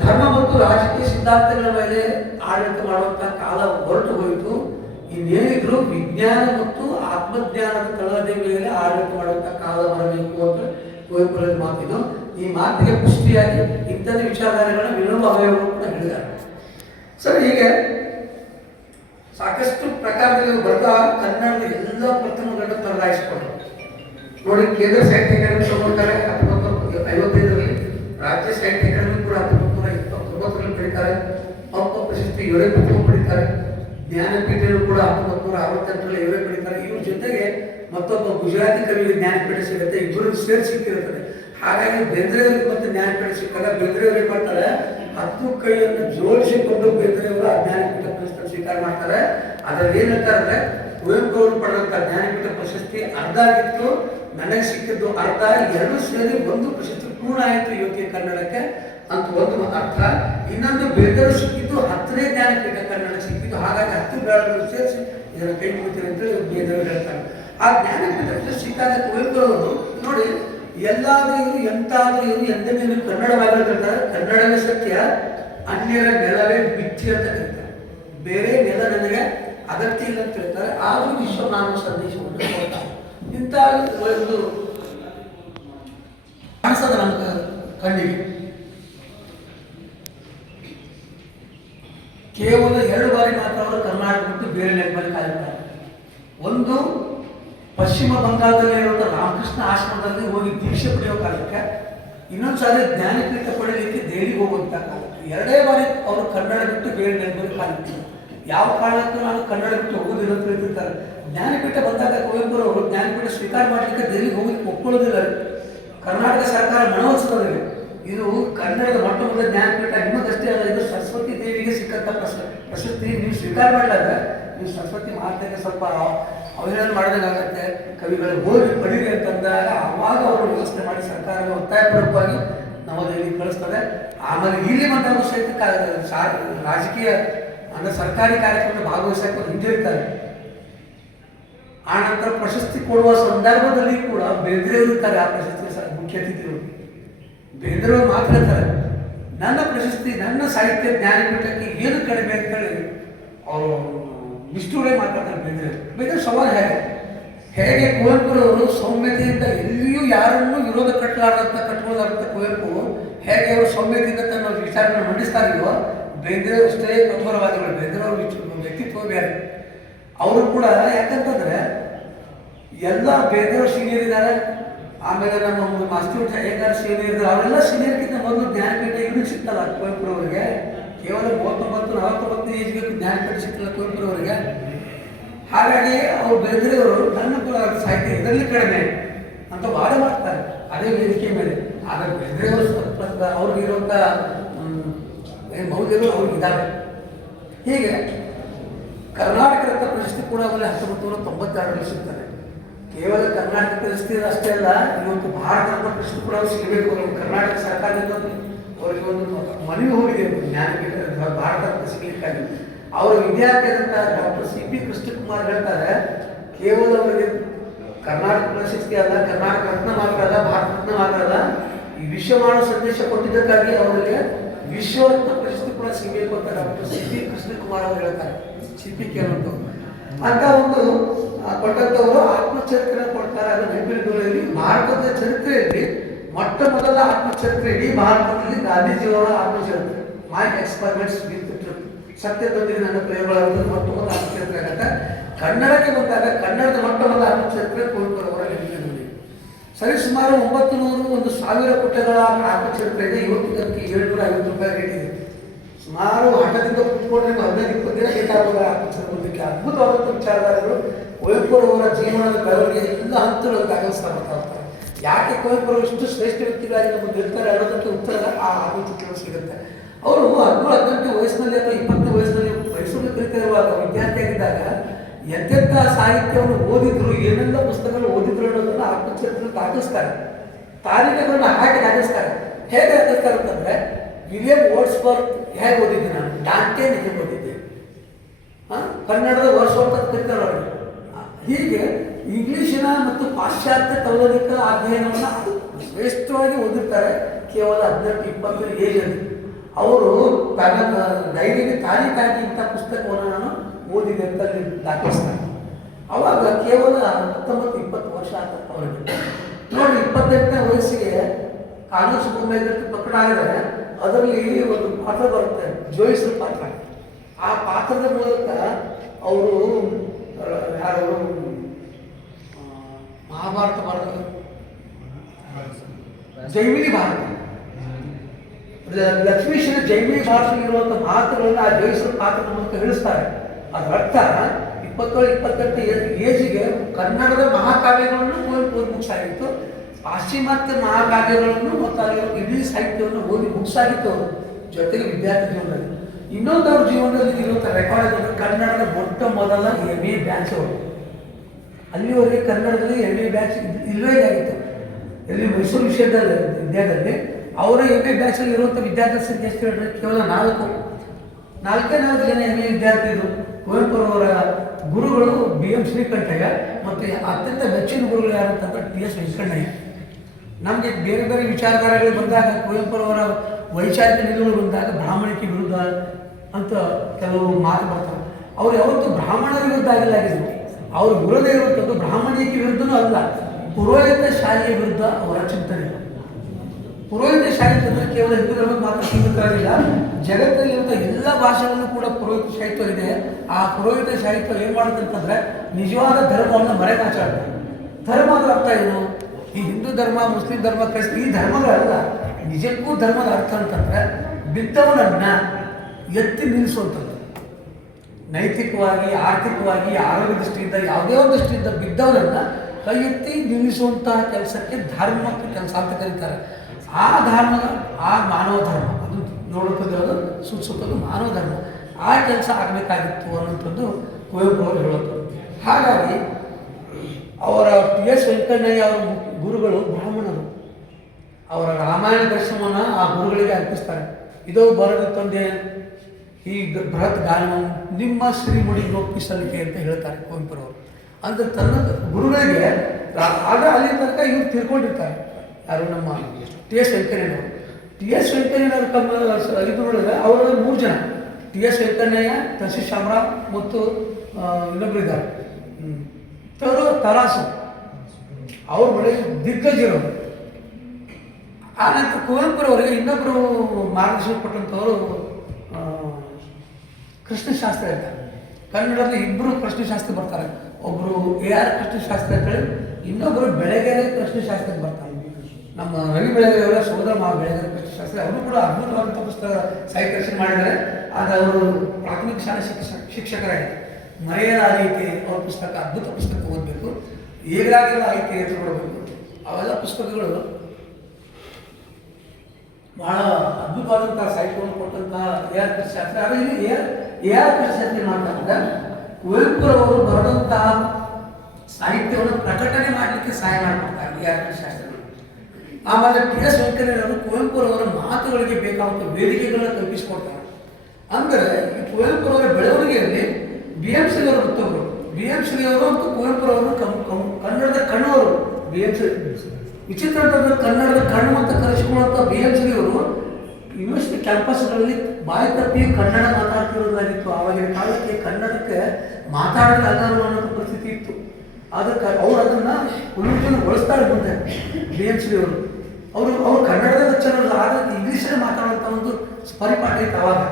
ಧರ್ಮ ಮತ್ತು ರಾಜಕೀಯ ಸಿದ್ಧಾಂತಗಳ ಮೇಲೆ ಆಡಳಿತ ಮಾಡುವಂತಹ ಕಾಲ ಹೊರಟು ಹೋಯಿತು. ಇನ್ನೇನಿದ್ರು ವಿಜ್ಞಾನ ಮತ್ತು ಆತ್ಮಜ್ಞಾನದ ತಳಹದಿ ಮೇಲೆ ಆಡಳಿತ ಮಾಡುವಂತಹ ಕಾಲ ಬರಬೇಕು ಅಂತ ಕುವೆಂಪು ಮಾತಿದ್ದು. ಈ ಮಾತಿಗೆ ಪುಷ್ಟಿಯಾಗಿ ಇಂಥದ್ದು ವಿಚಾರಧಾರೆಗಳನ್ನ ವಿನೋಬ ಅವಯವರು ಕೂಡ ಹೇಳಿದ್ದಾರೆ. ಸರ್, ಹೀಗೆ ಸಾಕಷ್ಟು ಪ್ರಕಾರದಲ್ಲಿ ಬರ್ತಾ ಕನ್ನಡದ ಎಲ್ಲ ಪ್ರಥಮಗಳನ್ನು ತರಲಾಯಿಸಿಕೊಂಡ್ರು. ನೋಡಿ, ಕೇಂದ್ರ ಸಾಹಿತ್ಯ ಅಕಾಡೆಮಿ ತಗೊಳ್ತಾರೆ 1955ರಲ್ಲಿ, ರಾಜ್ಯ ಸಾಹಿತ್ಯ ಅಕಾಡೆಮಿ ಕೂಡ 1929ರಲ್ಲಿ ಪಡಿತಾರೆ. ಪಂಪ ಪ್ರಶಸ್ತಿ ಇವರೇ ಪ್ರಥಮ ಪಡಿತಾರೆ. ಜ್ಞಾನಪೀಠರು ಕೂಡ 1968ರಲ್ಲಿ ಇವರೇ ಪಡಿತಾರೆ. ಇವ್ರ ಜೊತೆಗೆ ಮತ್ತೊಬ್ಬ ಗುಜರಾತಿ ಕವಿಗೆ ಜ್ಞಾನಪೀಠ ಸಿಗುತ್ತೆ. ಇಬ್ಬರು ಸೇರಿ ಸಿಕ್ಕಿರುತ್ತದೆ. ಹಾಗಾಗಿ ಬೇಂದ್ರೆಯವರಿಗೆ ಮತ್ತೆ ಜ್ಞಾನಪೀಠ ಸಿಕ್ಕಾಗ ಬೇಂದ್ರೆಯವರು ಏನ್ ಮಾಡ್ತಾರೆ, 10 ಕೈಯನ್ನು ಜೋಡಿಸಿಕೊಂಡು ಬೇಂದ್ರೆಯವರು ಆ ಜ್ಞಾನಪೀಠ ಪ್ರಶಸ್ತಿ ಸ್ವೀಕಾರ ಮಾಡ್ತಾರೆ. ಅದ್ರಲ್ಲಿ ಏನ್ ಹೇಳ್ತಾರೆ, ಕುವೆಂಪು ಅವರು ಪಡೆದಂತ ಜ್ಞಾನಪೀಠ ಪ್ರಶಸ್ತಿ ಅರ್ಧ ಆಗಿತ್ತು, ನನಗೆ ಸಿಕ್ಕಿದ್ದು ಅರ್ಧ, ಎರಡು ಸೇರಿ ಒಂದು ಪ್ರಶಸ್ತಿ ಪೂರ್ಣ ಆಯಿತು ಇವತ್ತಿನ ಕನ್ನಡಕ್ಕೆ ಅಂತ ಒಂದು ಅರ್ಥ. ಇನ್ನೊಂದು ಬೇಂದ್ರೆ ಸಿಕ್ಕಿದ್ದು 10ನೇ ಜ್ಞಾನಪೀಠ ಕನ್ನಡಕ್ಕೆ ಸಿಕ್ಕಿದ್ದು. ಹಾಗಾಗಿ 10 ಬೇಳಗಳು ಸೇರಿಸಿ ಇದನ್ನು ಕೈ ಮುಗಿತೀರಿ ಅಂತ ಬೇಂದ್ರೆ ಹೇಳ್ತಾರೆ. ಆ ಜ್ಞಾನಪೀಠ ಪ್ರಶಸ್ತಿ ಸಿಕ್ಕಾಗ ಕುವೆಂಪು ಅವರು ನೋಡಿ, ಎಲ್ಲಾದ್ರೂ ಇವರು ಎಂತಾದ್ರೂ ಇವರು ಎಂದಮೇಲೆ ಕನ್ನಡವಾಗಿ ಹೇಳ್ತಾರೆ. ಕನ್ನಡವೇ ಸತ್ಯ, ಅನ್ಯರ ನೆಲವೇ ಬಿಚ್ಚಿ ಅಂತ ಕರೀತಾರೆ. ಬೇರೆ ನೆಲ ನನಗೆ ಅಗತ್ಯ ಇಲ್ಲ ಅಂತ ಹೇಳ್ತಾರೆ. ಆದರೂ ವಿಶ್ವ ಮಾನವ ಸಂದೇಶವನ್ನು ಕೊಡ್ತಾರೆ. ಇಂಥ ಒಂದು ಕಾಣಿಸದ ನಮ್ಮ ಕಣ್ಣಿಗೆ ಕೇವಲ 2 ಬಾರಿ ಮಾತ್ರ ಅವರು ಕರ್ನಾಟಕ ಬಿಟ್ಟು ಬೇರೆ ನೆಲದಲ್ಲಿ ಕಾಲಿದ್ದಾರೆ. ಒಂದು ಪಶ್ಚಿಮ ಬಂಗಾಳದಲ್ಲಿರುವಂಥ ರಾಮಕೃಷ್ಣ ಆಶ್ರಮದಲ್ಲಿ ಹೋಗಿ ದೀಕ್ಷೆ ಪಡೆಯೋ ಕಾಲಕ್ಕೆ, ಇನ್ನೊಂದು ಸಾರಿ ಜ್ಞಾನಪೀಠ ಪಡೆಯಲಿಕ್ಕೆ ದೆಹಲಿಗೆ ಹೋಗುವಂಥ ಕಾಲಕ್ಕೆ 2 ಬಾರಿ ಅವರು ಕನ್ನಡ ಬಿಟ್ಟು ಬೇರೆ ನೆಲದಲ್ಲಿ ಕಾಲಿದ್ದಾರೆ. ಯಾವ ಕಾರಣಕ್ಕೂ ನಾನು ಕನ್ನಡ ಬಿಟ್ಟು ಹೋಗೋದಿಲ್ಲ ಅಂತ ಹೇಳ್ತಿರ್ತಾರೆ. ಜ್ಞಾನಪೀಠ ಬಂದಾಗ ಕುವೆಂಪು ಅವರು ಜ್ಞಾನಪೀಠ ಸ್ವೀಕಾರ ಮಾಡಲಿಕ್ಕೆ ದೆಹಲಿಗೆ ಹೋಗ್ಲಿಕ್ಕೆ ಒಪ್ಕೊಳ್ಳೋದಿಲ್ಲ. ಕರ್ನಾಟಕ ಸರ್ಕಾರ ಮನವೊಲಿಸೋದಿಲ್ಲ. ಇದು ಕನ್ನಡದ ಮೊಟ್ಟ ಮೊದಲ ಜ್ಞಾನಪೀಠ, ನಿಮಗಷ್ಟೇ ಅಲ್ಲ, ಇದು ಸರಸ್ವತಿ ದೇವಿಗೆ ಸಿಕ್ಕಂಥ ಪ್ರಶಸ್ತಿ. ನೀವು ಸ್ವೀಕಾರ ಮಾಡಲಾಗ ನೀವು ಸರಸ್ವತಿ ಮಾತೆಗೆ ಸ್ವಲ್ಪ ಅವಹೇಳನ ಮಾಡಿದಂಗಾಗತ್ತೆ. ಕವಿಗಳು ಹೋಗಿ ಪಡೀರಿ ಅಂತಂದಾಗ ಅವಾಗ ಅವರು ವ್ಯವಸ್ಥೆ ಮಾಡಿ ಸರ್ಕಾರ ಒತ್ತಾಯಪೂರ್ವಕವಾಗಿ ನವದೆಹಲಿಗೆ ಕಳಿಸ್ತದೆ. ಆಮೇಲೆ ಇಲ್ಲಿ ಬಂದಾಗ ಸಹಿತ ರಾಜಕೀಯ ಅಂದರೆ ಸರ್ಕಾರಿ ಕಾರ್ಯಕ್ರಮ ಭಾಗವಹಿಸಕ್ಕೆ ಹಿಂಜರಿತಾರೆ. ಆ ನಂತರ ಪ್ರಶಸ್ತಿ ಕೊಡುವ ಸಂದರ್ಭದಲ್ಲಿ ಕೂಡ ಬೇಂದ್ರೆಯವರು ಇರ್ತಾರೆ. ಆ ಪ್ರಶಸ್ತಿ ಮುಖ್ಯ ಅತಿಥಿಗಳು ಬೇಂದ್ರೆಯವರು ಮಾತಾಡ್ತಾರೆ, ನನ್ನ ಪ್ರಶಸ್ತಿ, ನನ್ನ ಸಾಹಿತ್ಯ ಜ್ಞಾನಪೀಠಕ್ಕೆ ಏನು ಕಡಿಮೆ ಅಂತೇಳಿ ಅವರು ನಿಷ್ಠೂರೇ ಮಾತಾಡ್ತಾರೆ. ಬೇಂದ್ರೆ ಸವಾಲು ಹೇಗೆ ಕುವೆಂಪುರವರು ಸೌಮ್ಯತೆಯಿಂದ ಎಲ್ಲಿಯೂ ಯಾರನ್ನೂ ವಿರೋಧ ಕಟ್ಕೊಳ್ಳಾರಂತ ಕುವೆಂಪು ಹೇಗೆ ಅವರು ಸೌಮ್ಯತೆಯಿಂದ ತನ್ನ ವಿಚಾರವನ್ನು ಮಂಡಿಸ್ತಾರಿಯೋ, ಬೇಂದ್ರೆ ಅಷ್ಟೇ ಕಠೋರವಾದಿಗಳು. ಬೇಂದ್ರೆ ಅವ್ರ ವ್ಯಕ್ತಿತ್ವ ಬೇರೆ. ಅವರು ಕೂಡ ಯಾಕಂತಂದ್ರೆ ಎಲ್ಲ ಬೇಂದ್ರೆ ಸೀನಿಯರ್ ಇದ್ದಾರೆ. ಆಮೇಲೆ ನಮ್ಮ ಮಾಸ್ತಿ ಹೇಗಾರ ಸೀನಿಯರ್ ಇದ್ದಾರೆ. ಅವರೆಲ್ಲ ಸೀನಿಯರ್ಗಿಂತ ಮೊದಲು ಜ್ಞಾನಪೀಠ ಇವ್ರಿಗೆ ಸಿಗ್ತಲ್ಲ ಕುವೆಂಪುರವರಿಗೆ. ಕೇವಲ 39-49 ಏಜ್ಗೆ ಜ್ಞಾನಪೀಠ ಸಿಗ್ತಲ್ಲ ಕುವೆಂಪುರವರಿಗೆ. ಹಾಗಾಗಿ ಅವರು ಬೇಂದ್ರೆಯವರು ನನ್ನ ಕೂಡ ಸಾಹಿತ್ಯ ಇದರಲ್ಲಿ ಕಡಿಮೆ ಅಂತ ವಾದ ಮಾಡ್ತಾರೆ ಅದೇ ವೇದಿಕೆ ಮೇಲೆ. ಆದರೆ ಬೇಂದ್ರೆಯವರು ಅವ್ರಿಗಿರುವಂಥ ಮೌಲ್ಯಗಳು ಅವ್ರಿಗಿದ್ದಾವೆ. ಹೀಗೆ ಕರ್ನಾಟಕ ರತ್ನ ಪ್ರಶಸ್ತಿ ಕೂಡ ಅವರಲ್ಲಿ 1996ರಲ್ಲಿ ಸಿಗ್ತದೆ. ಕೇವಲ ಕರ್ನಾಟಕ ಪ್ರಶಸ್ತಿ ಅಷ್ಟೇ ಅಲ್ಲ, ಇವತ್ತು ಭಾರತ ರತ್ನ ಪ್ರಶಸ್ತಿ ಕೂಡ ಅವ್ರು ಸಿಗಬೇಕು. ಕರ್ನಾಟಕ ಸರ್ಕಾರದಿಂದ ಅವರಿಗೆ ಒಂದು ಮನವಿ ಹೋಗಿದೆ ಜ್ಞಾನಪೀಠ ಭಾರತ ರತ್ನ ಸಿಗಲಿಕ್ಕಾಗಿ. ಅವರ ವಿದ್ಯಾರ್ಥಿಯಾದಂಥ ಡಾಕ್ಟರ್ CP ಕೃಷ್ಣಕುಮಾರ್ ಹೇಳ್ತಾರೆ, ಕೇವಲ ಅವರಿಗೆ ಕರ್ನಾಟಕ ಪ್ರಶಸ್ತಿ ಅಲ್ಲ, ಕರ್ನಾಟಕ ರತ್ನ ಮಾತ್ರ ಅಲ್ಲ, ಭಾರತ ರತ್ನ ಮಾತ್ರ ಅಲ್ಲ, ಈ ವಿಶ್ವಮಾನವ ಸಂದೇಶ ಕೊಟ್ಟಿದ್ದಕ್ಕಾಗಿ ಅವರಿಗೆ ವಿಶ್ವರತ್ನ ಪ್ರಶಸ್ತಿ ಕೂಡ ಸಿಗಬೇಕು ಅಂತ ಡಾಕ್ಟರ್ CP ಕೃಷ್ಣಕುಮಾರ್ ಅವರು ಹೇಳ್ತಾರೆ. CP ಕೇಳುವಂಥವ್ರು ಅಂತ ಒಂದು ಕೊಟ್ಟಂಥವರು ಆತ್ಮಚರಿತ್ರೆ ಕೊಡ್ತಾರೆ. ಅದು ನೆನಪಿನಲ್ಲಿ ಭಾರತದ ಚರಿತ್ರೆಯಲ್ಲಿ ಮೊಟ್ಟ ಮೊದಲ ಆತ್ಮಚರಿತ್ರೆ ಇಡೀ ಭಾರತದಲ್ಲಿ ಗಾಂಧೀಜಿಯವರ ಆತ್ಮಚರಿತ್ರೆ, ಮೈ ಎಕ್ಸ್ಪರಿಮೆಂಟ್ಸ್ ವಿತ್ ಟ್ರುತ್, ಸತ್ಯದೊಂದಿಗೆ ನನ್ನ ಪ್ರಯೋಗಗಳಾಗೋದು ಮೊಟ್ಟ ಮೊದಲ ಆತ್ಮಚರಿತ್ರೆ ಆಗುತ್ತೆ. ಕನ್ನಡಕ್ಕೆ ಬಂದಾಗ ಕನ್ನಡದ ಮೊಟ್ಟ ಮೊದಲ ಆತ್ಮಚರಿತ್ರೆ ಕುವೆಂಪುರವರ ನೆನಪಿನಲ್ಲಿ. ಸರಿಸುಮಾರು 900-1000 ಪುಟಗಳ ಆತ್ಮಚರಿತ್ರೆ ಇದೆ. ಇವತ್ತು ಅದಕ್ಕೆ 750 ರೂಪಾಯಿ ರೇಟ್ ಇದೆ. ಸುಮಾರು ಹಠದಿಂದ ಕೂತ್ಕೊಂಡ್ರೆ 15-20 ದಿನ ಬೇಕಾಗುವ ಆತ್ಮಚರಿತ್ರೆ ಓದಲಿಕ್ಕೆ. ಅದ್ಭುತವಾದಂಥ ವಿಚಾರಧಾರಗಳು ಕುವೆಂಪುರವರ ಜೀವನದ ಬೆಳವಣಿಗೆ ಎಲ್ಲ ಹಂತಗಳಲ್ಲಿ ದಾಖಲಿಸ್ತಾ ಬರ್ತಾ ಹೋಗ್ತಾರೆ. ಯಾಕೆ ಕುವೆಂಪುರವರು ಇಷ್ಟು ಶ್ರೇಷ್ಠ ವ್ಯಕ್ತಿಗಳಾಗಿ ನಮಗೆ ಇರ್ತಾರೆ ಅನ್ನೋದಕ್ಕೆ ಉತ್ತರ ಆ ಆತ್ಮಚಿತ್ರಗಳು ಸಿಗುತ್ತೆ. ಅವರು 17-18 ವಯಸ್ಸಿನಲ್ಲಿ ಅಥವಾ 20 ವಯಸ್ಸಿನಲ್ಲಿ ಮೈಸೂರಿಗೆ ಕಲಿತಾ ಇರುವಾಗ ವಿದ್ಯಾರ್ಥಿಯಾಗಿದ್ದಾಗ ಎಂತೆಂಥ ಸಾಹಿತ್ಯವನ್ನು ಓದಿದ್ರು, ಏನೆಲ್ಲ ಪುಸ್ತಕಗಳು ಓದಿದ್ರು ಅನ್ನೋದನ್ನು ಆತ್ಮಚರಿತ್ರೆ ದಾಖಲಿಸ್ತಾರೆ. ತಾರೀಖುಗಳನ್ನ ಹಾಗೆ ದಾಖಲಿಸ್ತಾರೆ. ಹೇಗೆ ದಾಖಲಿಸ್ತಾರೆ ಅಂತಂದರೆ, ವಿಲಿಯಂ ವರ್ಡ್ಸ್ವರ್ತ್ ಹೇಗೆ ಓದಿದ್ದೆ ನಾನು, ಡಾಂಟೆನ್ ಹೇಗೆ ಓದಿದ್ದೆ, ಕನ್ನಡದ ವರ್ಡ್ಸ್ವರ್ತ್ ಅಂತ ಕರೀತಾರೆ ಅವರು. ಹೀಗೆ ಇಂಗ್ಲೀಷಿನ ಮತ್ತು ಪಾಶ್ಚಾತ್ಯ ತೌಲನಿಕ ಅಧ್ಯಯನವನ್ನು ಶ್ರೇಷ್ಠವಾಗಿ ಓದಿರ್ತಾರೆ. ಕೇವಲ 18-20 ಏಜಲ್ಲಿ ಅವರು ತನ್ನ ಡೈರಿಗೆ ತಾರೀಖಾಗಿ ಇಂಥ ಪುಸ್ತಕವನ್ನು ನಾನು ಓದಿದೆ ಅಂತ ದಾಖಲಿಸ್ತಾರೆ. ಅವಾಗ ಕೇವಲ 19-20 ವರ್ಷ ಆಗ್ತದೆ ಅವರಿಗೆ. ನೋಡಿ, 28ನೇ ವಯಸ್ಸಿಗೆ ಕಾನೂನು ಸುಬ್ರಹ್ಮಣ್ಯಕ್ಕೆ ಪ್ರಕಟ ಆಗಿದ್ದಾರೆ. ಅದರಲ್ಲಿ ಒಂದು ಪಾತ್ರ ಬರುತ್ತೆ, ಜೋಯಿಸ್ರ ಪಾತ್ರ. ಆ ಪಾತ್ರದ ಮೂಲಕ ಅವರು ಯಾರು ಮಹಾಭಾರತ ಬರೆದ ಜೈಮಿನಿ ಭಾರತ, ಲಕ್ಷ್ಮೀಶನ ಜೈಮಿನಿ ಭಾರತದಲ್ಲಿರುವಂಥ ಮಾತುಗಳನ್ನು ಆ ಜೋಯಿಸ್ರ ಪಾತ್ರದ ಮೂಲಕ ಹೇಳಿಸ್ತಾರೆ. ಅದರ ಅರ್ಥ 27-28 ಏಜಿಗೆ ಕನ್ನಡದ ಮಹಾಕಾವ್ಯಗಳನ್ನು ಕುವೆಂಪು ಮುಗಿಸಾಗಿತ್ತು. ಪಾಶ್ಚಿಮಾತ್ಯ ಮಹಾಕಾವ್ಯಗಳನ್ನು ಮತ್ತು ಅಲ್ಲಿರುವ ಇಡೀ ಸಾಹಿತ್ಯವನ್ನು ಓದಿ ಮುಗಿಸಾಗಿತ್ತು ಅವರು. ಜೊತೆಗೆ ವಿದ್ಯಾರ್ಥಿ ಜೀವನದಲ್ಲಿ ಇನ್ನೊಂದು ಅವ್ರ ಜೀವನದಲ್ಲಿ ಇರುವಂಥ ರೆಕಾರ್ಡ್ ಅಂದರೆ ಕನ್ನಡದ ಮೊಟ್ಟ ಮೊದಲ MA ಬ್ಯಾಚ್ ಅವರು. ಅಲ್ಲಿವರೆಗೆ ಕನ್ನಡದಲ್ಲಿ MA ಬ್ಯಾಚ್ ಇಲ್ಲವೇ ಆಗಿತ್ತು. ಎಲ್ಲಿ ಮೈಸೂರು ವಿಶ್ವವಿದ್ಯಾಲಯದಲ್ಲಿ ಅವರ MA ಬ್ಯಾಚಲ್ಲಿ ಇರುವಂಥ ವಿದ್ಯಾರ್ಥಿ ಸಂಖ್ಯೆ ಎಷ್ಟು ಹೇಳಿದ್ರೆ ಕೇವಲ 4 ಜನ MA ವಿದ್ಯಾರ್ಥಿಗಳು. ಕುವೆಂಪುರವರ ಗುರುಗಳು BM ಶ್ರೀಕಂಠಯ್ಯ ಮತ್ತು ಅತ್ಯಂತ ಮೆಚ್ಚಿನ ಗುರುಗಳು ಯಾರು ಅಂತಂದ್ರೆ TS ವೆಂಕಣ್ಣಯ್ಯ. ನಮಗೆ ಬೇರೆ ಬೇರೆ ವಿಚಾರಧಾರೆಗಳು ಬಂದಾಗ, ಕುವೆಂಪುರವರ ವೈಚಾರಿಕ ನಿಲುವುಗಳು ಬಂದಾಗ ಬ್ರಾಹ್ಮಣಿಕೆ ವಿರುದ್ಧ ಅಂತ ಕೆಲವು ಮಾತು ಬರ್ತಾರೆ. ಅವರು ಯಾವತ್ತೂ ಬ್ರಾಹ್ಮಣರ ವಿರುದ್ಧ ಆಗಿದ್ದು. ಅವರು ವಿರೋಧ ಇರುವಂಥದ್ದು ಬ್ರಾಹ್ಮಣಿಕೆ ವಿರುದ್ಧನೂ ಅಲ್ಲ, ಪುರೋಹಿತ ಶಾಲೆಯ ವಿರುದ್ಧ ಅವರ ಚಿಂತನೆ. ಪುರೋಹಿತ ಸಾಹಿತ್ಯ ಅಂದರೆ ಕೇವಲ ಹಿಂದೂ ಧರ್ಮಕ್ಕೆ ಮಾತ್ರ ಸೀಮಿತವಾಗಿಲ್ಲ, ಜಗತ್ತಲ್ಲಿರುವಂಥ ಎಲ್ಲ ಭಾಷೆಗಳಲ್ಲೂ ಕೂಡ ಪುರೋಹಿತ ಸಾಹಿತ್ಯ ಇದೆ. ಆ ಪುರೋಹಿತ ಸಾಹಿತ್ಯ ಏನು ಮಾಡುತ್ತೆ ಅಂತಂದರೆ ನಿಜವಾದ ಧರ್ಮವನ್ನು ಮರೆಮಾಚಾಡುತ್ತೆ. ಧರ್ಮದ ಅರ್ಥ ಏನು? ಈ ಹಿಂದೂ ಧರ್ಮ, ಮುಸ್ಲಿಂ ಧರ್ಮ, ಕ್ರೈಸ್ತ ಈ ಧರ್ಮಗಳಲ್ಲ. ನಿಜಕ್ಕೂ ಧರ್ಮದ ಅರ್ಥ ಅಂತಂದರೆ ಬಿದ್ದವನನ್ನು ಎತ್ತಿ ನಿಲ್ಲಿಸುವಂಥದ್ದು. ನೈತಿಕವಾಗಿ, ಆರ್ಥಿಕವಾಗಿ, ಆರೋಗ್ಯ ದೃಷ್ಟಿಯಿಂದ, ಯಾವುದೇ ಒಂದು ದೃಷ್ಟಿಯಿಂದ ಬಿದ್ದವರನ್ನು ಕೈ ಎತ್ತಿ ನಿಲ್ಲಿಸುವಂತಹ ಕೆಲಸಕ್ಕೆ ಧಾರ್ಮಿಕ ಕೆಲಸ ಅಂತ ಕರೀತಾರೆ. ಆ ಧರ್ಮ, ಆ ಮಾನವ ಧರ್ಮ, ಅದು ನೋಡುತ್ತದೆ, ಅದು ಸೂಚಿಸುತ್ತದೆ ಮಾನವ ಧರ್ಮ. ಆ ಕೆಲಸ ಆಗಬೇಕಾಗಿತ್ತು ಅನ್ನುವಂಥದ್ದು ಕುವೆಂಪು ಅವರು ಹೇಳೋದು. ಹಾಗಾಗಿ ಅವರ TS ವೆಂಕಣ್ಣಯ್ಯ ಅವರ ಗುರುಗಳು ಬ್ರಾಹ್ಮಣರು. ಅವರ ರಾಮಾಯಣ ದರ್ಶನವನ್ನು ಆ ಗುರುಗಳಿಗೆ ಅರ್ಪಿಸ್ತಾರೆ. ಇದು ಬರೆದು ತಂದೆ ಈ ಬೃಹತ್ ಗಾನ ನಿಮ್ಮ ಶ್ರೀಮುಡಿಗೆ ಒಪ್ಪಿಸಲಿಕ್ಕೆ ಅಂತ ಹೇಳ್ತಾರೆ ಕುವೆಂಪುರವರು. ಅಂದರೆ ತನ್ನ ಗುರುಗಳಿಗೆ ಆಗ ಅಲ್ಲಿ ತನಕ ಇವ್ರು ತಿಳ್ಕೊಂಡಿರ್ತಾರೆ. ಯಾರು? ನಮ್ಮ TS ವೆಂಕಣ್ಣಯ್ಯನವರು. TS ವೆಂಕಣ್ಣಯ್ಯನವರು ತಮ್ಮ ಇದು ನೋಡಿದ್ರೆ ಅವರಲ್ಲಿ 3 ಜನ, TS ವೆಂಕಣ್ಣಯ್ಯ, ತಸಿ ಶಾಮರಾವ್ ಮತ್ತು ಇನ್ನೊಬ್ಬರು ಇದ್ದಾರೆ ತರಾಸು. ಅವ್ರ ಬಳಿ ದಿಗ್ಗಜರು. ಆನಂತರ ಕುವೆಂಪುರವರಿಗೆ ಇನ್ನೊಬ್ಬರು ಮಾರ್ಗದರ್ಶನ ಕೊಟ್ಟಂಥವರು ಕೃಷ್ಣಶಾಸ್ತ್ರಿ ಅಂತ. ಕನ್ನಡದಲ್ಲಿ 2 ಕೃಷ್ಣಶಾಸ್ತ್ರಿ ಬರ್ತಾರೆ. ಒಬ್ಬರು AR ಕೃಷ್ಣಶಾಸ್ತ್ರಿ ಅಂತೇಳಿ, ಇನ್ನೊಬ್ಬರು ಬೆಳಗೆರೆ ಕೃಷ್ಣಶಾಸ್ತ್ರಿಗೆ ಬರ್ತಾರೆ. ನಮ್ಮ ರವಿ ಬೆಳಗೆರೆ ಅವರ ಸೋದರ ಮಾವ ಬೆಳಗೆರೆ ಕೃಷ್ಣಶಾಸ್ತ್ರಿ. ಅವರು ಕೂಡ ಅದ್ಭುತವಾದಂಥ ಪುಸ್ತಕ ಸಾಹಿತ್ಯ ರಚನೆ ಮಾಡಿದ್ದಾರೆ. ಆದರೆ ಅವರು ಪ್ರಾಥಮಿಕ ಶಾಲಾ ಶಿಕ್ಷಕರಾಗಿ ಮರೆಯಲಾಗೈತೆ ಅವ್ರ ಪುಸ್ತಕ, ಅದ್ಭುತ ಪುಸ್ತಕ ಓದಬೇಕು. ಈಗಲಾಗೆಲ್ಲ ಐತೆ ಅಂತ ನೋಡಬೇಕು. ಅವೆಲ್ಲ ಪುಸ್ತಕಗಳು ಬಹಳ ಅದ್ಭುತವಾದಂಥ ಸಾಹಿತ್ಯವನ್ನು ಕೊಟ್ಟಂಥ AR ಕೃಷ್ಣಶಾಸ್ತ್ರಿ. ಆದರೆ ಇಲ್ಲಿ AR ಕೃಷ್ಣಶಾಸ್ತ್ರಿ ಮಾಡ್ತಕ್ಕಂಥ ಕುವೆಂಪುರವರು ಬರೆದಂತಹ ಸಾಹಿತ್ಯವನ್ನು ಪ್ರಕಟಣೆ ಮಾಡಲಿಕ್ಕೆ ಸಹಾಯ ಮಾಡ್ಕೊಡ್ತಾರೆ AR ಕೃಷ್ಣಶಾಸ್ತ್ರಿ. ಆಮೇಲೆ TS ವೆಂಕಣ್ಣಯ್ಯನವರು ಕುವೆಂಪುರವರ ಮಾತುಗಳಿಗೆ ಬೇಕಾದಂಥ ವೇದಿಕೆಗಳನ್ನ ಕಲ್ಪಿಸಿಕೊಡ್ತಾರೆ. ಅಂದರೆ ಈ ಕುವೆಂಪುರವರ ಬೆಳವಣಿಗೆಯಲ್ಲಿ BM ಶ್ರೀ ಅವರು ಮತ್ತೊಬ್ಬರು. BM ಶ್ರೀ ಅವರು ಮತ್ತು ಕುವೆಂಪುರವರು ಕನ್ನಡದ ಕಣ್ಣವರು. BM ಶ್ರೀ ವಿಚಿತ್ರ ಅಂತಂದ್ರೆ ಕನ್ನಡದ ಕಣ್ಣು ಅಂತ ಕರೆಸಿಕೊಳ್ಳುವಂಥ BM ಶ್ರೀ ಅವರು ಯೂನಿವರ್ಸಿಟಿ ಕ್ಯಾಂಪಸ್ಗಳಲ್ಲಿ ಬಾಯಿ ತಪ್ಪಿ ಕನ್ನಡ ಮಾತಾಡ್ತಿರೋದಾಗಿತ್ತು. ಆವಾಗಿನ ಕಾಲಕ್ಕೆ ಕನ್ನಡಕ್ಕೆ ಮಾತಾಡೋದು ಅಗಾರು ಅನ್ನೋ ಪರಿಸ್ಥಿತಿ ಇತ್ತು. ಅದಕ್ಕೆ ಅವರು ಅದನ್ನು ಉಳಿಸ್ತಾರೆ ಮುಂದೆ BM ಶ್ರೀ ಅವರು ಕನ್ನಡದ ಲೆಕ್ಚರರ್, ಆದರೆ ಇಂಗ್ಲೀಷಲ್ಲಿ ಮಾತಾಡುವಂಥ ಒಂದು ಪರಿಪಾಠ ಇತ್ತು ಅವಾಗ.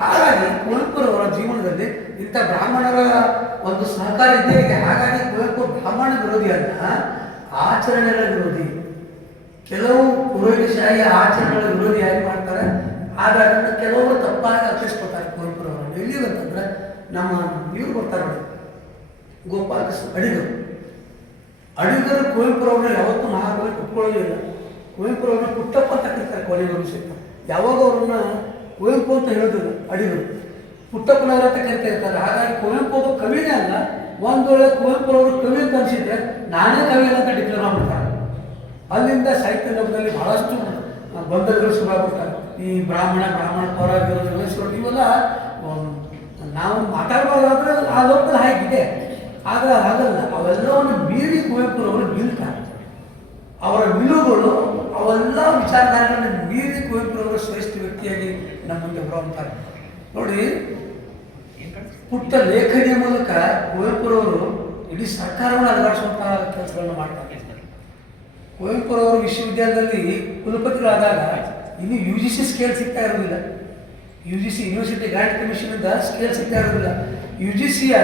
ಹಾಗಾಗಿ ಕುವೆಂಪುರವರ ಜೀವನದಲ್ಲಿ ಇಂಥ ಬ್ರಾಹ್ಮಣರ ಒಂದು ಸಹಕಾರ ಇದ್ದೇ ಇದೆ. ಹಾಗಾಗಿ ಕುವೆಂಪು ಬ್ರಾಹ್ಮಣ ವಿರೋಧಿ ಅಲ್ಲ, ಆಚರಣೆಗಳ ವಿರೋಧಿ. ಕೆಲವು ಪುರೋಹಿತಶಾಹಿ ಆಚರಣೆಗಳ ವಿರೋಧಿ ಯಾರು ಮಾಡ್ತಾರೆ, ಆದರೆ ಅದನ್ನು ಕೆಲವರು ತಪ್ಪಾಗಿ ಅರ್ಥಿಸ್ಕೊತಾರೆ ಕುವೆಂಪುರವರು. ಎಲ್ಲಿಗಂತಂದ್ರೆ ನಮ್ಮ ಇವ್ರು ಬರ್ತಾರೆ ನೋಡಿ, ಗೋಪಾಲಕೃಷ್ಣ ಅಡಿಗರು ಕುವೆಂಪುರವ್ರನ್ನ ಯಾವತ್ತೂ ಮಹಾಕವಿ ಕುಟ್ಕೊಳ್ಳೋದಿಲ್ಲ. ಕುವೆಂಪುರವ್ರನ್ನ ಪುಟ್ಟಪ್ಪ ಅಂತ ಕರೀತಾರೆ ಕೊನೆಯವರು ಸಹಿತ. ಯಾವಾಗ ಅವ್ರನ್ನ ಕುವೆಂಪು ಅಂತ ಹೇಳೋದಿಲ್ಲ ಅಡಿಗರು, ಪುಟ್ಟಪ್ಪನವರ ಅಂತ ಕರಿತಾ ಇರ್ತಾರೆ. ಹಾಗಾಗಿ ಕುವೆಂಪು ಒಬ್ಬ ಕವಿನೇ ಅಲ್ಲ. ಒಂದು ವೇಳೆ ಕುವೆಂಪುರವರು ಕವಿ ಅಂತ ಅನಿಸಿದ್ರೆ ನಾನೇ ಕವಿ ಅಂತ ಡಿಕ್ಲೇರ್ ಮಾಡ್ಬಿಡ್ತಾರೆ. ಅಲ್ಲಿಂದ ಸಾಹಿತ್ಯ ಲೋಕದಲ್ಲಿ ಬಹಳಷ್ಟು ಗೊಂದಲಗಳು ಶುರುವಾಗ್ಬಿಡ್ತಾರೆ. ಈ ಬ್ರಾಹ್ಮಣ ಪರ ವಿರೋಧಗಳು ಶುರು, ಇವೆಲ್ಲ ನಾವು ಮಾತಾಡಬಾರ್ದಾದ್ರೆ ಆ ಲೋಕದಲ್ಲಿ ಹಾಗಿದೆ. ಆದರೆ ಹಾಗಲ್ಲ, ಅವೆಲ್ಲವನ್ನು ಮೀರಿ ಕುವೆಂಪುರವರು ನಿಲ್ತಾರೆ. ಅವರ ನಿಲುವುಗಳು ಅವೆಲ್ಲ ವಿಚಾರಧಾರೆಗಳನ್ನು ಮೀರಿ ಕುವೆಂಪುರವರು ಶ್ರೇಷ್ಠ ವ್ಯಕ್ತಿಯಾಗಿ ನಮ್ಮ ಮುಂದೆ ಬರುವಂತಾರೆ. ನೋಡಿ, ಪುಟ್ಟ ಲೇಖನಿಯ ಮೂಲಕ ಕುವೆಂಪುರವರು ಇಡೀ ಸರ್ಕಾರವನ್ನು ಅಲುಗಾಡಿಸುವಂತಹ ಕೆಲಸಗಳನ್ನು ಮಾಡ್ತಾರೆ. ಕುವೆಂಪುರವರು ವಿಶ್ವವಿದ್ಯಾಲಯದಲ್ಲಿ ಕುಲಪತಿಗಳಾದಾಗ ಇನ್ನು UGC ಸ್ಕೇಲ್ ಸಿಗ್ತಾ ಇರೋದಿಲ್ಲ. UGC ಯೂನಿವರ್ಸಿಟಿ ಗ್ರಾಂಟ್ ಕಮಿಷನಿಂದ ಸ್ಕೇಲ್ ಸಿಗ್ತಾ ಇರೋದಿಲ್ಲ. UGCಯ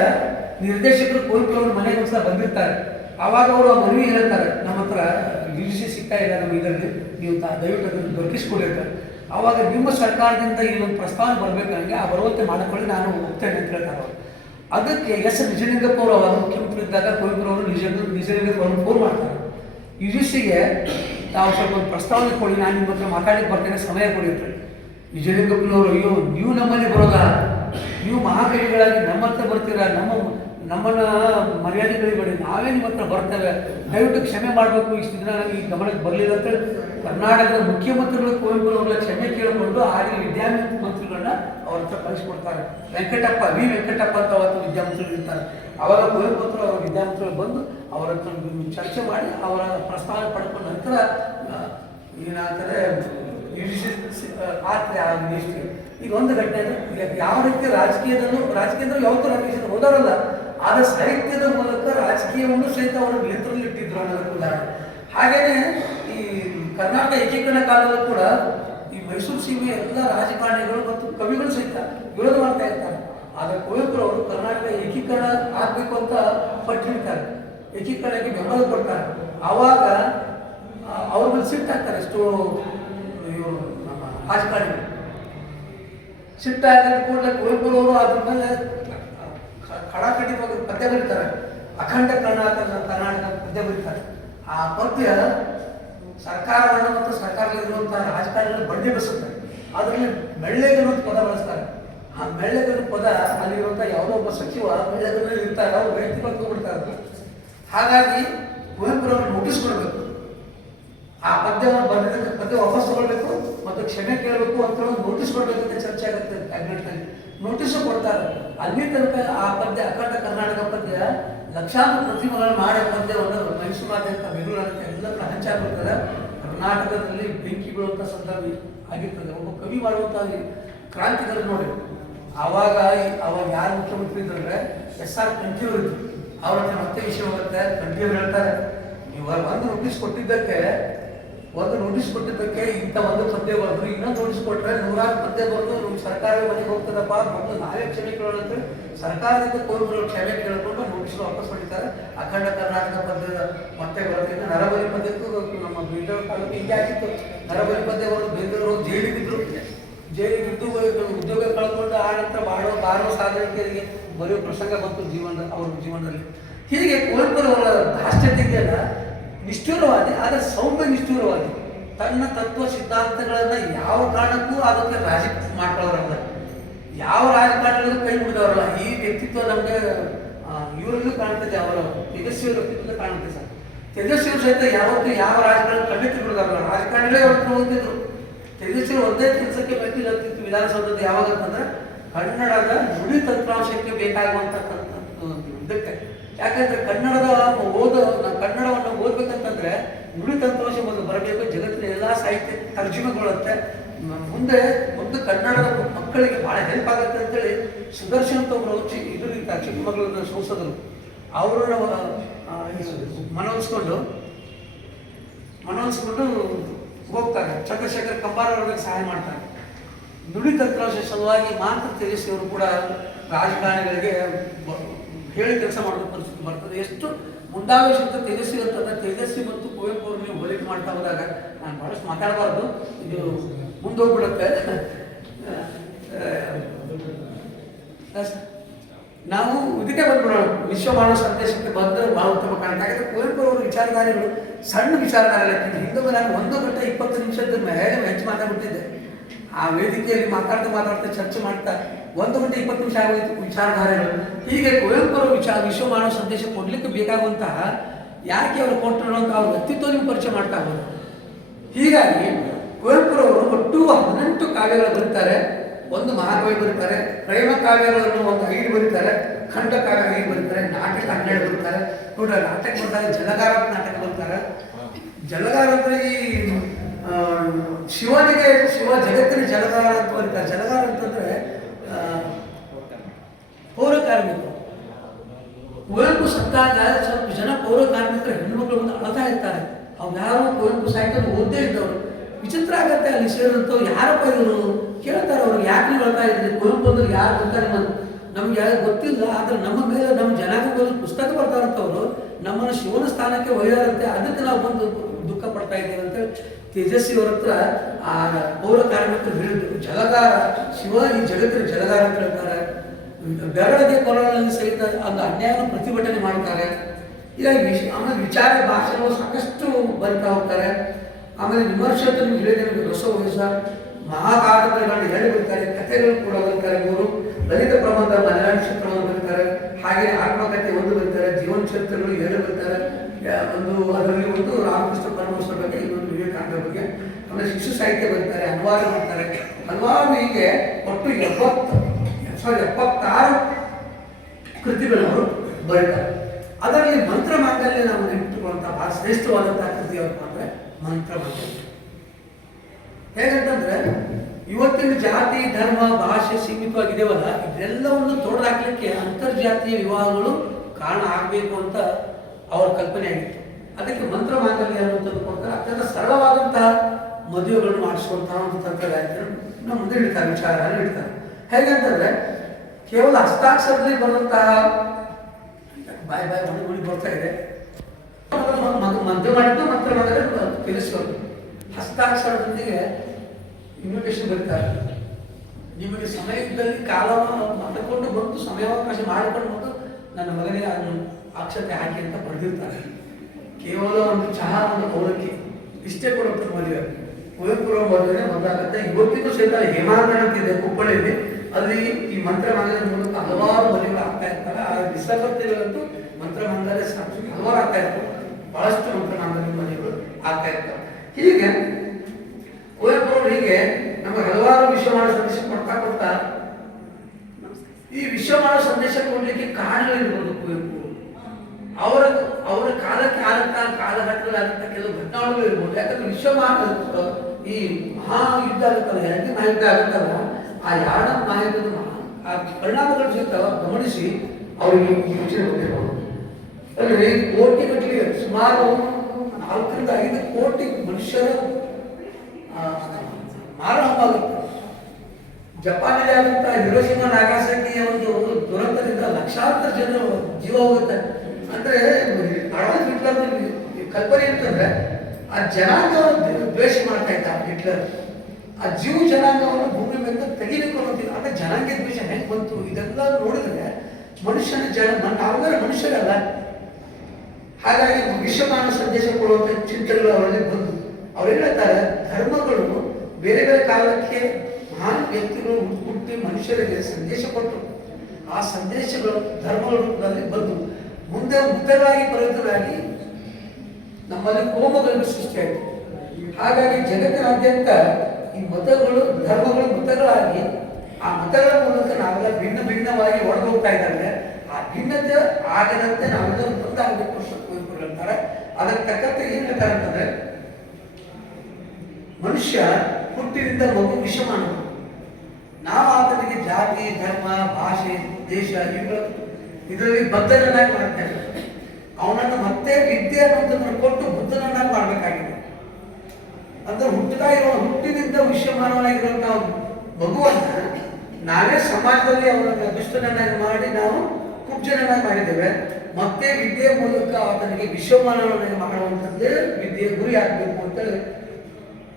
ನಿರ್ದೇಶಕರು ಕುವೆಂಪುರವರು ಮನೆಗೆ ಒಂದ್ಸಲ ಬಂದಿರ್ತಾರೆ. ಆವಾಗ ಅವರು ಮನವಿ ಹೇಳ್ತಾರೆ, ನಮ್ಮ ಹತ್ರ UGC ಸಿಗ್ತಾ ಇಲ್ಲ, ನಮ್ಮ ಇದರಲ್ಲಿ ನೀವು ದಯವಿಟ್ಟು ಅದನ್ನು ದೊರಕಿಸ್ಕೊಡಿರ್ತಾರೆ. ಆವಾಗ ನಿಮ್ಮ ಸರ್ಕಾರದಿಂದ ಈ ಒಂದು ಪ್ರಸ್ತಾವನೆ ಬರಬೇಕಂಗೆ ಆ ಬರುವಂತೆ ಮಾಡಿಕೊಳ್ಳಿ, ನಾನು ಹೋಗ್ತೇನೆ ಅಂತ ಹೇಳ್ತಾರೆ ಅವರು. ಅದಕ್ಕೆ ಎಸ್ ನಿಜಲಿಂಗಪ್ಪ ಅವರು ಅವಾಗ ಮುಖ್ಯಮಂತ್ರಿ ಇದ್ದಾಗ ಕುವೆಂಪುರವರು ನಿಜಲಿಂಗಪ್ಪ ಅವ್ರನ್ನ ಫೋನ್ ಮಾಡ್ತಾರೆ. UGCಗೆ ತಾವು ಸ್ವಲ್ಪ ಒಂದು ಪ್ರಸ್ತಾವನೆ ಕೊಡಿ, ನಾನು ನಿಮ್ಮ ಹತ್ರ ಮಾತಾಡಲಿಕ್ಕೆ ಬರ್ತೇನೆ, ಸಮಯ ಕೊಡಿರ್ತಾರೆ. ನಿಜಲಿಂಗಪ್ಪನವರು, ಅಯ್ಯೋ ನೀವು ನಮ್ಮಲ್ಲಿ ಬರೋದಾ, ನೀವು ಮಹಾಕವಿಗಳಾಗಿ ನಮ್ಮ ಹತ್ರ ಬರ್ತೀರಾ, ನಮ್ಮನ್ನ ಮರ್ಯಾದೆಗಳಿಬೇಡಿ, ನಾವೇ ನಿಮ್ಮ ಹತ್ರ ಬರ್ತೇವೆ, ದಯವಿಟ್ಟು ಕ್ಷಮೆ ಮಾಡಬೇಕು, ಇಷ್ಟು ದಿನ ನನಗೆ ಈ ಗಮನಕ್ಕೆ ಬರಲಿಲ್ಲ ಅಂತೇಳಿ ಕರ್ನಾಟಕದ ಮುಖ್ಯಮಂತ್ರಿಗಳು ಕುವೆಂಪುರವ್ರ ಕ್ಷಮೆ ಕೇಳಿಕೊಂಡು ಆಗಿನ ವಿದ್ಯಾಮಂತ್ರಿಗಳನ್ನ ಮಂತ್ರಿಗಳನ್ನ ಅವ್ರ ಹತ್ರ ಕಳಿಸ್ಕೊಡ್ತಾರೆ. ವಿ ವೆಂಕಟಪ್ಪ ಅಂತ ಅವತ್ತು ವಿದ್ಯಾಮಂತ್ರಿಗಳು ಇರ್ತಾರೆ. ಅವಾಗ ಕುವೆಂಪುರವರು ಅವರ ವಿದ್ಯಾಮಂತ್ರಿಗಳು ಬಂದು ಅವರ ಹತ್ರ ಚರ್ಚೆ ಮಾಡಿ ಅವರ ಪ್ರಸ್ತಾವನೆ ಪಡ್ಕೊಂಡ ನಂತರ ಏನಾಗ್ತದೆ ಆಗ್ತದೆ ಆ ಮಿನಿಸ್ಟ್ರಿ. ಈಗ ಒಂದು ಘಟನೆ ಯಾವ ರೀತಿ ರಾಜಕೀಯದಲ್ಲಿ ಯಾವತ್ತೂ ರಾಜಕೀಯ ಹೋದಾರಲ್ಲ, ಆದರೆ ಸಾಹಿತ್ಯದ ಮೂಲಕ ರಾಜಕೀಯವನ್ನು ಸಹಿತ ಅವರು ನಿಯಂತ್ರಣದಲ್ಲಿ ಇಟ್ಟಿದ್ರು ಅನ್ನೋದಕ್ಕೆ ಉದಾಹರಣೆ. ಹಾಗೇನೆ ಈ ಕರ್ನಾಟಕ ಏಕೀಕರಣ ಕಾಲದಲ್ಲೂ ಕೂಡ ಈ ಮೈಸೂರು ಸೀಮೆಯ ಎಲ್ಲ ರಾಜಕಾರಣಿಗಳು ಮತ್ತು ಕವಿಗಳು ಸಹಿತ ವಿರೋಧ ಮಾಡ್ತಾ ಇರ್ತಾರೆ. ಆದರೆ ಕುವೆಂಪುರವರು ಕರ್ನಾಟಕ ಏಕೀಕರಣ ಆಗಬೇಕು ಅಂತ ಪಟ್ಟಿರ್ತಾರೆ, ಏಕೀಕರಣಕ್ಕೆ ಬೆಂಬಲ ಕೊಡ್ತಾರೆ. ಆವಾಗ ಅವ್ರ ಮೇಲೆ ಸಿಟ್ಟಾಗ್ತಾರೆ ಎಷ್ಟೋ ಇವರು ನಮ್ಮ ರಾಜಕಾರಣಿಗಳು. ಸಿಟ್ಟಾಗಿದ ಕೂಡಲೇ ಕುವೆಂಪುರವರು ಅದ್ರ ಮೇಲೆ ಕಡಾಕಡಿವಾಗಿ ಪದ್ಯ ಬರೀತಾರೆ. ಅಖಂಡ ಕರ್ನಾಟಕ ಪದ್ಯ ಬರೀತಾರೆ. ಆ ಪದ್ಯ ಸರ್ಕಾರವನ್ನು ಮತ್ತು ಸರ್ಕಾರದಲ್ಲಿರುವಂತಹ ರಾಜಕಾರಣಿಗಳು ಬಂಡಿ ಬಸುತ್ತಾರೆ. ಅದರಲ್ಲಿ ಮೆಳ್ಳೆಗರು ಅಂತ ಪದ ಬಳಸ್ತಾರೆ. ಆ ಮೆಳ್ಳೆಗರು ಪದ ಅಲ್ಲಿರುವಂಥ ಯಾವುದೋ ಒಬ್ಬ ಸಚಿವ ಮೆಳ್ಳೆಗರಲ್ಲಿ ಇರ್ತಾರೆ, ಅವರು ವ್ಯಕ್ತಿಗಳು ಬಿಡ್ತಾರೆ. ಹಾಗಾಗಿ ಕುವೆಂಪುರವ್ರನ್ನ ನೋಟಿಸ್ ಕೊಡಬೇಕು, ಆ ಪದ್ಯವನ್ನು ಬರೆದಿದ್ದಕ್ಕೆ ಪದ್ಯ ವಾಪಸ್ ತಗೊಳ್ಬೇಕು ಮತ್ತು ಕ್ಷಮೆ ಕೇಳಬೇಕು ಅಂತ ನೋಟಿಸ್ ಕೊಡಬೇಕು ಅಂತ ಚರ್ಚೆ ಆಗುತ್ತೆ ಕ್ಯಾಬಿನೆಟ್ನಲ್ಲಿ. ನೋಟಿಸು ಕೊಡ್ತಾರೆ. ಅಲ್ಲಿ ತನಕ ಆ ಪದ್ಯ ಅಖಂಡ ಕರ್ನಾಟಕ ಪದ್ಯ ಲಕ್ಷಾಂತರ ಪ್ರತಿಮೆಗಳನ್ನು ಮಾಡಿ ಪದ್ಯವನ್ನು ಮೈಸೂರಾದ್ಯಂತ ಬೆಂಗಳೂರಾದ್ಯಂತ ಎಲ್ಲರ ಹಂಚಾಗಿರ್ತದೆ. ಕರ್ನಾಟಕದಲ್ಲಿ ಬೆಂಕಿ ಬೀಳುವಂಥ ಸಂದರ್ಭ ಆಗಿರ್ತದೆ. ಒಬ್ಬ ಕವಿ ಮಾಡುವಂಥ ಕ್ರಾಂತಿಗಳು ನೋಡಿ. ಆವಾಗ ಯಾರು ಮುಖ್ಯಮಂತ್ರಿ ಇದ್ದರೆ SR ಕಂಠಿಯವರು ಇದ್ರು. ಅವ್ರ ಹತ್ರ ಮತ್ತೆ ವಿಷಯ ಹೋಗುತ್ತೆ. ಕಂಠಿಯವರು ಹೇಳ್ತಾರೆ, ನೀವು ಒಂದು ನೋಟಿಸ್ ಕೊಟ್ಟಿದ್ದಕ್ಕೆ ಇಂಥ ಒಂದು ಪದ್ಯ ಬರೆದ್ರು, ಇನ್ನೊಂದು ನೋಟಿಸ್ ಕೊಟ್ಟರೆ 100 ಪದ್ಯ ಬರೆದು ನಮ್ಮ ಸರ್ಕಾರವೇ ಮನೆಗೆ ಹೋಗ್ತದಪ್ಪ, ಮೊದಲು ನಾವೇ ಕ್ಷಮೆ ಕೇಳೋಣ ಅಂತ ಸರ್ಕಾರದಿಂದ ಕುವೆಂಪುರವರು ಕ್ಷಮೆ ಕೇಳಿಕೊಂಡು ನೋಟಿಸ್ ವಾಪಸ್ ಮಾಡಿದ್ದಾರೆ. ಅಖಂಡ ಕರ್ನಾಟಕ ಪದ್ಯದ ಮತ್ತೆ ಬರೋದ್ರಿಂದ ನರಬಲಿ ಪದ್ಯಕ್ಕೂ ನಮ್ಮ ಬೇಂದ್ರೆ ಕಾಲಕ್ಕೆ ಹಿಂಗೆ ಆಗಿತ್ತು. ನರಬಲಿ ಪದ್ಯ ಬರೆದು ಬೇಂದ್ರವರು ಜೈಲಿಗಿದ್ರು. ಜೈಲಿಗಿದ್ದು ಉದ್ಯೋಗ ಕಳ್ಕೊಂಡು ಆ ನಂತರ ಬಾರೋ ಸಾಧನೆಗೆ ಬರೆಯೋ ಪ್ರಸಂಗ ಬಂತು ಅವ್ರ ಜೀವನದಲ್ಲಿ. ಹೀಗೆ ಕುವೆಂಪುರವರ ದಾಷ್ಟ್ಯತೆಗೆಲ್ಲ ನಿಷ್ಠೂರವಾದಿ, ಆದರೆ ಸೌಮ್ಯ ನಿಷ್ಠೂರವಾದಿ. ತನ್ನ ತತ್ವ ಸಿದ್ಧಾಂತಗಳನ್ನ ಯಾವ ಕಾರಣಕ್ಕೂ ಅದಕ್ಕೆ ರಾಜಕೀಯ ಮಾಡ್ಕೊಳ್ಳೋರಲ್ಲ, ಯಾವ ರಾಜಕಾರಣಿಗಳಿಗೂ ಕೈ ಮುಗಿದವರಲ್ಲ. ಈ ವ್ಯಕ್ತಿತ್ವ ನಮಗೆ ಇವರಲ್ಲೂ ಕಾಣ್ತದೆ, ಅವರ ತೇಜಸ್ವಿಯವರ ವ್ಯಕ್ತಿತ್ವ ಕಾಣುತ್ತೆ ಸರ್. ತೇಜಸ್ವಿಯವರು ಸಹಿತ ಯಾವತ್ತೂ ಯಾವ ರಾಜಕಾರಣ ಖಂಡಿತ ಬಿಡೋದಲ್ಲ, ರಾಜಕಾರಣಿಗಳೇ ಹೊರತು ಹೋಗ್ತಿದ್ರು. ತೇಜಸ್ವಿ ಒಂದೇ ಕೆಲಸಕ್ಕೆ ಮೆಟ್ಟಿಲತ್ತಿತ್ತು ವಿಧಾನಸೌಧದ್ದು. ಯಾವಾಗ ಅಂತಂದ್ರೆ ಕನ್ನಡದ ನುಡಿ ತಂತ್ರಾಂಶಕ್ಕೆ ಬೇಕಾಗುವಂತಕ್ಕಂಥದ್ದಕ್ಕೆ. ಯಾಕಂದ್ರೆ ಕನ್ನಡವನ್ನು ಓದ್ಬೇಕಂತಂದ್ರೆ ನುಡಿ ತಂತ್ರಾಂಶ ಮೊದಲು ಬರಬೇಕು. ಜಗತ್ತಿನ ಎಲ್ಲ ಸಾಹಿತ್ಯ ತರ್ಜುಮೆಗೊಳ್ಳುತ್ತೆ. ಮುಂದೆ ಕನ್ನಡದ ಮಕ್ಕಳಿಗೆ ಬಹಳ ಹೆಲ್ಪ್ ಆಗುತ್ತೆ ಅಂತೇಳಿ ಸುದರ್ಶನ್ ತವರು ಇದರಿಂದ ಚಿಕ್ಕಮಗಳೂರಿನ ಸಂಸದರು ಅವರನ್ನ ಮನವೊಲಿಸ್ಕೊಂಡು ಹೋಗ್ತಾರೆ. ಚಂದ್ರಶೇಖರ್ ಕಂಬಾರ ಅವ್ರಿಗೆ ಸಹಾಯ ಮಾಡ್ತಾರೆ. ನುಡಿ ತಂತ್ರಾಂಶ ಸಲುವಾಗಿ ಮಾತ್ರ ತೇಜಸ್ವಿಯವರು ಕೂಡ ರಾಜಕಾರಣಿಗಳಿಗೆ ಹೇಳಿ ಕೆಲಸ ಮಾಡೋದು ಪರಿಸ್ಥಿತಿ ಬರ್ತದೆ. ಎಷ್ಟು ಮುಂದಾವೇಶ ಅಂತ ತೇಜಸ್ವಿ ಇರ್ತದೆ. ತೇಜಸ್ವಿ ಮತ್ತು ಕುವೆಂಪು ಅವರು ನೀವು ಹೋಲಿಕೆ ಮಾಡ್ತಾ ಹೋದಾಗ ನಾನು ಭಾಳಷ್ಟು ಮಾತಾಡಬಾರ್ದು, ಇದು ಮುಂದೋಗ್ಬಿಡುತ್ತೆ. ನಾವು ಇದಕ್ಕೆ ಬಂದ್ಬಿಡೋಣ, ವಿಶ್ವ ಮಾನವ ಸಂದೇಶಕ್ಕೆ ಬಂದರೆ ಭಾಳ ಉತ್ತಮ ಕಾರಣ. ಯಾಕಂದರೆ ಕುವೆಂಪು ಅವರು ವಿಚಾರಧಾರೆಗಳು ಸಣ್ಣ ವಿಚಾರಧಾರೆಗಳಾಗ್ತಿದ್ದೆ. ಹಿಂದೊಮ್ಮೆ ನಾನು 1 ಗಂಟೆ 20 ನಿಮಿಷದ ಮೇಲೆ ಹೆಚ್ಚು ಮಾತಾಡ್ಬಿಟ್ಟಿದ್ದೆ. ಆ ವೇದಿಕೆಯಲ್ಲಿ ಮಾತಾಡ್ತಾ ಚರ್ಚೆ ಮಾಡ್ತಾ 1 ಗಂಟೆ 20 ನಿಮಿಷ ಆಗೋಯ್ತು ವಿಚಾರಧಾರೆಗಳು. ಹೀಗೆ ಕುವೆಂಪು ಅವರು ವಿಶ್ವ ಮಾನವ ಸಂದೇಶ ಕೊಡಲಿಕ್ಕೆ ಬೇಕಾಗುವಂತಹ ಯಾಕೆ ಅವರು ಕೊಟ್ಟರು ಅಂತ ಅವ್ರ ವ್ಯಕ್ತಿತ್ವ ನಿಮ್ಗೆ ಪರಿಚಯ ಮಾಡ್ತಾ ಹೋದ್ರು. ಹೀಗಾಗಿ ಕುವೆಂಪುರವರು ಒಟ್ಟು 18 ಕಾವ್ಯಗಳು ಬರೀತಾರೆ, 1 ಮಹಾಕಾವ್ಯ ಬರೀತಾರೆ, ಪ್ರೇಮ ಕಾವ್ಯಗಳನ್ನು 5 ಬರೀತಾರೆ, ಖಂಡ ಕಾವ್ಯ 5 ಬರೀತಾರೆ, ನಾಟಕ 12 ಬರೀತಾರೆ. ನೋಡ್ರಿ ನಾಟಕ ಬರ್ತಾರೆ, ಜಲಗಾರ ನಾಟಕ ಬರ್ತಾರೆ. ಜಲಗಾರ ಅಂದ್ರೆ ಈ ಶಿವ ಜಗತ್ತಿನ ಜಲಗಾರ ಅಂತ ಬರೀತಾರೆ. ಜಲಗಾರ ಅಂತಂದ್ರೆ ಪೌರ ಕಾರ್ಮಿಕರು. ಕುವೆಂಪು ಸತ್ತಾಗ ಸ್ವಲ್ಪ ಜನ ಪೌರ ಕಾರ್ಮಿಕರು ಹೆಣ್ಣುಮಕ್ಕಳು ಬಂದು ಅಳ್ತಾ ಇರ್ತಾರೆ. ಅವ್ರು ಯಾರು ಕುವೆಂಪು ಸಾಹಿತ್ಯ ಓದ್ದೇ ಇದ್ದವರು. ವಿಚಿತ್ರ ಆಗತ್ತೆ, ಅಲ್ಲಿ ಸೇರಿದಂಥವ್ರು ಯಾರಪ್ಪ ಇವರು ಕೇಳ್ತಾರೆ. ಅವ್ರು ಯಾಕೆ ನೀವು ಹೇಳ್ತಾ ಇದ್ರಿ, ಕುವೆಂಪು ಅಂದ್ರೆ ಯಾರು ಅಂತ ನಮ್ಗೆ ಯಾರು ಗೊತ್ತಿಲ್ಲ. ಆದ್ರೆ ನಮ್ಮ ಮೇಲೆ ನಮ್ಮ ಜನಾಂಗದಲ್ಲಿ ಪುಸ್ತಕ ಬರ್ತಾರಂತವ್ರು ನಮ್ಮನ್ನು ಶಿವನ ಸ್ಥಾನಕ್ಕೆ ಒಯ್ಯಾರಂತೆ, ಅದಕ್ಕೆ ನಾವು ಬಂದು ದುಃಖ ಪಡ್ತಾ ಇದ್ದೇವೆ ಅಂತ ತೇಜಸ್ವಿ ಅವ್ರ ಹತ್ರ ಆ ಪೌರ ಕಾರ್ಮಿಕರು ಹೇಳಿದ್ರು. ಜಲಗಾರ ಶಿವ ಈ ಜಗತ್ತಿನ ಜಲಗಾರ ಅಂತ ಹೇಳ್ತಾರೆ. ಬೆರಳಗೆ ಕೊರಳಲ್ಲಿ ಸಹಿತ ಒಂದು ಅನ್ಯಾಯವನ್ನು ಪ್ರತಿಭಟನೆ ಮಾಡ್ತಾರೆ. ಹೀಗಾಗಿ ಆಮೇಲೆ ವಿಚಾರ ಭಾಷೆಗಳು ಸಾಕಷ್ಟು ಬರಿತಾ ಹೋಗ್ತಾರೆ. ಆಮೇಲೆ ವಿಮರ್ಶಕರು ನಿಮ್ಗೆ ಹೇಳಿದ ರಸವಹಿಸ ಮಹಾಕಾದಂಬರಿಗಳನ್ನು ಹೇಳಿ ಬರ್ತಾರೆ, ಕಥೆಗಳು ಕೂಡ ಬರೀತಾರೆ. 3 ಲಲಿತ ಪ್ರಬಂಧ ಮಲಯಾಳ ನಕ್ಷತ್ರವನ್ನು ಬರೀತಾರೆ. ಹಾಗೆ ಆತ್ಮಕಥೆ 1 ಬರೀತಾರೆ, ಜೀವನ ಚರಿತ್ರೆಗಳು 2 ಬರೀತಾರೆ. ಅದರಲ್ಲಿ 1 ರಾಮಕೃಷ್ಣ ಪರಮಹಂಸರ ಬಗ್ಗೆ, ಇನ್ನೊಂದು ವಿವೇಕಾನಂದ ಬಗ್ಗೆ. ಆಮೇಲೆ ಶಿಶು ಸಾಹಿತ್ಯ ಬರೀತಾರೆ, ಅನುವಾದ ಮಾಡ್ತಾರೆ. ಹಲವಾರು ಹೀಗೆ ಒಟ್ಟು 76 ಕೃತಿಗಳನ್ನು ಬರೀತಾರೆ. ಅದರಲ್ಲಿ ಮಂತ್ರ ಮಾಂಗಲ್ಯ ನಾವು ನೆನಪಿಟ್ಟುಕೊಳ್ಳುವಂಥ ಬಹಳ ಶ್ರೇಷ್ಠವಾದಂತಹ ಕೃತಿ ಯಾವಪ್ಪ ಅಂದರೆ ಮಂತ್ರ ಮಾಂಗಲ್ಯ. ಹೇಗಂತಂದ್ರೆ ಇವತ್ತಿನ ಜಾತಿ ಧರ್ಮ ಭಾಷೆ ಸೀಮಿತವಾಗಿದೆವಲ್ಲ, ಇದೆಲ್ಲವನ್ನು ತೊಡೆದಾಕ್ಲಿಕ್ಕೆ ಅಂತರ್ಜಾತೀಯ ವಿವಾಹಗಳು ಕಾರಣ ಆಗಬೇಕು ಅಂತ ಅವರ ಕಲ್ಪನೆ ಆಗಿತ್ತು. ಅದಕ್ಕೆ ಮಂತ್ರ ಮಾಂಗಲ್ಯ ಅನ್ನುವಂಥದ್ದು ಕೊಡ್ತಾರೆ. ಅತ್ಯಂತ ಸರಳವಾದಂತಹ ಮದುವೆಗಳನ್ನು ಮಾಡಿಸುವಂತಹ ಒಂದು ತಂತ್ರಗಾರಿಕೆಯನ್ನು ಮುಂದೆ ಇಡ್ತಾರೆ, ವಿಚಾರಗಳನ್ನು ಇಡ್ತಾರೆ. ಹೇಗಂತಂದ್ರೆ ಕೇವಲ ಹಸ್ತಾಕ್ಷರದಲ್ಲಿ ಬರುವಂತಹ ಬಾಯಿ ಮನೆ ಬರ್ತಾ ಇದೆ, ಮದುವೆ ಮಾಡಿದ್ದು ಮಂತ್ರ ಮಾಂಗಲ್ಯ ತಿಳಿಸೋದು. ಹಸ್ತಾಕ್ಷರದೊಂದಿಗೆ ಇನ್ವಿಟೇಷನ್ ಬರೀತಾರೆ. ನಿಮಗೆ ಸಮಯದಲ್ಲಿ ಕಾಲ ಮಾಡಿಕೊಂಡು ಬಂದು ಸಮಯಾವಕಾಶ ಮಾಡಿಕೊಂಡು ಬಂದು ನನ್ನ ಮಗನಿಗೆ ಅಕ್ಷತೆ ಹಾಕಿ ಅಂತ ಬರೆದಿರ್ತಾರೆ. ಕೇವಲ ಒಂದು ಚಹಾ, ಒಂದು ಅವಲಕ್ಕಿ ಇಷ್ಟೇ ಕೊಡುವಂಥ ಮದುವೆ. ಕುವೆಂಪು ಮದುವೆ ಮೊದಲಾಗುತ್ತೆ. ಇವತ್ತಿಗೂ ಸಹಿತ ಹೇಮಾಂಗಣ ಅಂತಿದೆ ಹುಬ್ಬಳ್ಳಿಯಲ್ಲಿ, ಅಲ್ಲಿ ಈ ಮಂತ್ರ ಮಾಂಗಲ್ಯದ ಮೂಲಕ ಹಲವಾರು ಮದುವೆಗಳು ಆಗ್ತಾ ಇರ್ತಾರೆ. ಆ ಡಿಸೆಂಬರ್ತಿಗಳಂತೂ ಮಂತ್ರ ಮಾಂಗಲ್ಯ ಹಲವಾರು ಆಗ್ತಾ ಇರ್ತಾರೆ. ಬಹಳಷ್ಟು ಮಂತ್ರ ಮಾಂಗಲ್ಯ ಮದುವೆಗಳು ಆಗ್ತಾ ಇರ್ತಾರೆ. ಹೀಗೆ ಕುವೆಂಪು ಅವರು ಹೀಗೆ ನಮಗೆ ಹಲವಾರು ವಿಶ್ವಮಾನವ ಸಂದೇಶ ಕೊಡ್ತಾ ಈ ವಿಶ್ವಮಾನವ ಸಂದೇಶ ಕೊಡ್ಲಿಕ್ಕೆ ಕಾರಣಗಳಿರ್ಬೋದು. ಕುವೆಂಪು ಅವರ ಕಾಲಕ್ಕೆ ಕಾಲಘಟ್ಟಗಳಾದಂಥ ಕೆಲವು ಘಟನಾವಳಿಗಳು ಇರ್ಬೋದು. ಯಾಕಂದ್ರೆ ವಿಶ್ವಮಾನವ ಈ ಮಹಾಯುದ್ಧ ಆಗುತ್ತಲ್ಲ, 2ನೇ ಮಹಾಯುದ್ಧ ಆಗುತ್ತಲ್ಲ, ಆ 2ನೇ ಮಹಾಯುದ್ಧದ ಆ ಪರಿಣಾಮಗಳು ಸಹಿತ ಗಮನಿಸಿ ಅವರಿಗೆ ಯೋಚನೆ ಬಂದಿರ್ಬೋದು. ಅಂದರೆ ಕೋಟಿಗಟ್ಟಲೆ ಸುಮಾರು 4 ರಿಂದ 5 ಕೋಟಿ ಮನುಷ್ಯರ ಮಾರಣವಾಗುತ್ತೆ. ಜಪಾನಲ್ಲಿ ಆದಂಥ ಹಿರೋಶಿಮಾ ನಾಗಾಸಾಕಿಯ ಒಂದು ದುರಂತದಿಂದ ಲಕ್ಷಾಂತರ ಜನರು ಜೀವ ಹೋಗುತ್ತೆ. ಅಂದರೆ ಅಡಾಲ್ಫ್ ಹಿಟ್ಲರ್ ಕಲ್ಪನೆ ಅಂತಂದ್ರೆ ಆ ಜನಾಂಗವನ್ನು ದ್ವೇಷ ಮಾಡ್ತಾ ಇದ್ದ ಹಿಟ್ಲರ್. ಆ ಜನಾಂಗವನ್ನು ಭೂಮಿ ಮೇಲೆ ತೆಗಿಬೇಕು ಅನ್ನೋದಿಲ್ಲ. ಅಂದ್ರೆ ಜನಾಂಗ ದ್ವೇಷ ಹೆಂಗೆ ಬಂತು ಇದೆಲ್ಲ ನೋಡಿದ್ರೆ ನಾವೆಲ್ಲರೂ ಮನುಷ್ಯರಲ್ಲ. ಹಾಗಾಗಿ ವಿಶ್ವಮಾನವ ಸಂದೇಶ ಕೊಡುವಂಥ ಚಿಂತನೆಗಳು ಅವರಲ್ಲಿ ಬಂದು ಅವ್ರು ಹೇಳ್ತಾರೆ, ಧರ್ಮಗಳು ಬೇರೆ ಬೇರೆ ಕಾಲಕ್ಕೆ ಮಹಾನ್ ವ್ಯಕ್ತಿಗಳು ಹುಟ್ಟಿ ಮನುಷ್ಯರಿಗೆ ಸಂದೇಶ ಕೊಟ್ಟರು. ಆ ಸಂದೇಶಗಳು ಧರ್ಮಗಳ ರೂಪದಲ್ಲಿ ಬಂದು ಮುಂದೆ ಮುಕ್ತರಾಗಿ ಪರಿವರ್ತರಾಗಿ ನಮ್ಮಲ್ಲಿ ಕೋಮಗಳನ್ನು ಸೃಷ್ಟಿಯಾಯಿತು. ಹಾಗಾಗಿ ಜಗತ್ತಿನಾದ್ಯಂತ ಈ ಮತಗಳು ಧರ್ಮಗಳು ಮತಗಳಾಗಿ ಆ ಮತಗಳ ಮೂಲಕ ನಾವೆಲ್ಲ ಭಿನ್ನ ಭಿನ್ನವಾಗಿ ಒಡೆದು ಹೋಗ್ತಾ ಇದ್ದಾರೆ. ಆ ಭಿನ್ನತೆ ಆಗದಂತೆ ನಾವೆಲ್ಲರೂ ಒಂದಾಗಬೇಕು ಅಂತ ಕುವೆಂಪು ಹೇಳ್ತಾರೆ. ಅದಕ್ಕೆ ತಕ್ಕಂತೆ ಏನ್ ಹೇಳ್ತಾರೆ ಅಂತಂದ್ರೆ, ಮನುಷ್ಯ ಹುಟ್ಟಿನಿಂದ ಮಗು ವಿಷಮಾನವ. ನಾವು ಆತನಿಗೆ ಜಾತಿ ಧರ್ಮ ಭಾಷೆ ದೇಶ ಇದರಲ್ಲಿ ಬದ್ಧನನ್ನಾಗಿ ಮಾಡ್ತೇವೆ. ಅವನನ್ನು ಮತ್ತೆ ವಿದ್ಯೆ ಅನ್ನೋದನ್ನು ಕೊಟ್ಟು ಬುದ್ಧನನ್ನಾಗಿ ಮಾಡಬೇಕಾಗಿದೆ. ಅಂದ್ರೆ ಹುಟ್ಟಿನಿಂದ ವಿಶ್ವಮಾನವಾಗಿರುವಂತಹ ಮಗುವನ್ನ ನಾವೇ ಸಮಾಜದಲ್ಲಿ ಅವನನ್ನು ದುಷ್ಟನನ್ನಾಗಿ ಮಾಡಿ ನಾವು ಕುಬ್ಜನನ್ನಾಗಿ ಮಾಡಿದ್ದೇವೆ. ಮತ್ತೆ ವಿದ್ಯೆ ಮೂಲಕ ಆತನಿಗೆ ವಿಶ್ವಮಾನವನ್ನೇ ಮಾಡುವಂಥದ್ದೇ ವಿದ್ಯೆಯ ಗುರಿ ಆಗಬೇಕು ಅಂತೇಳಿ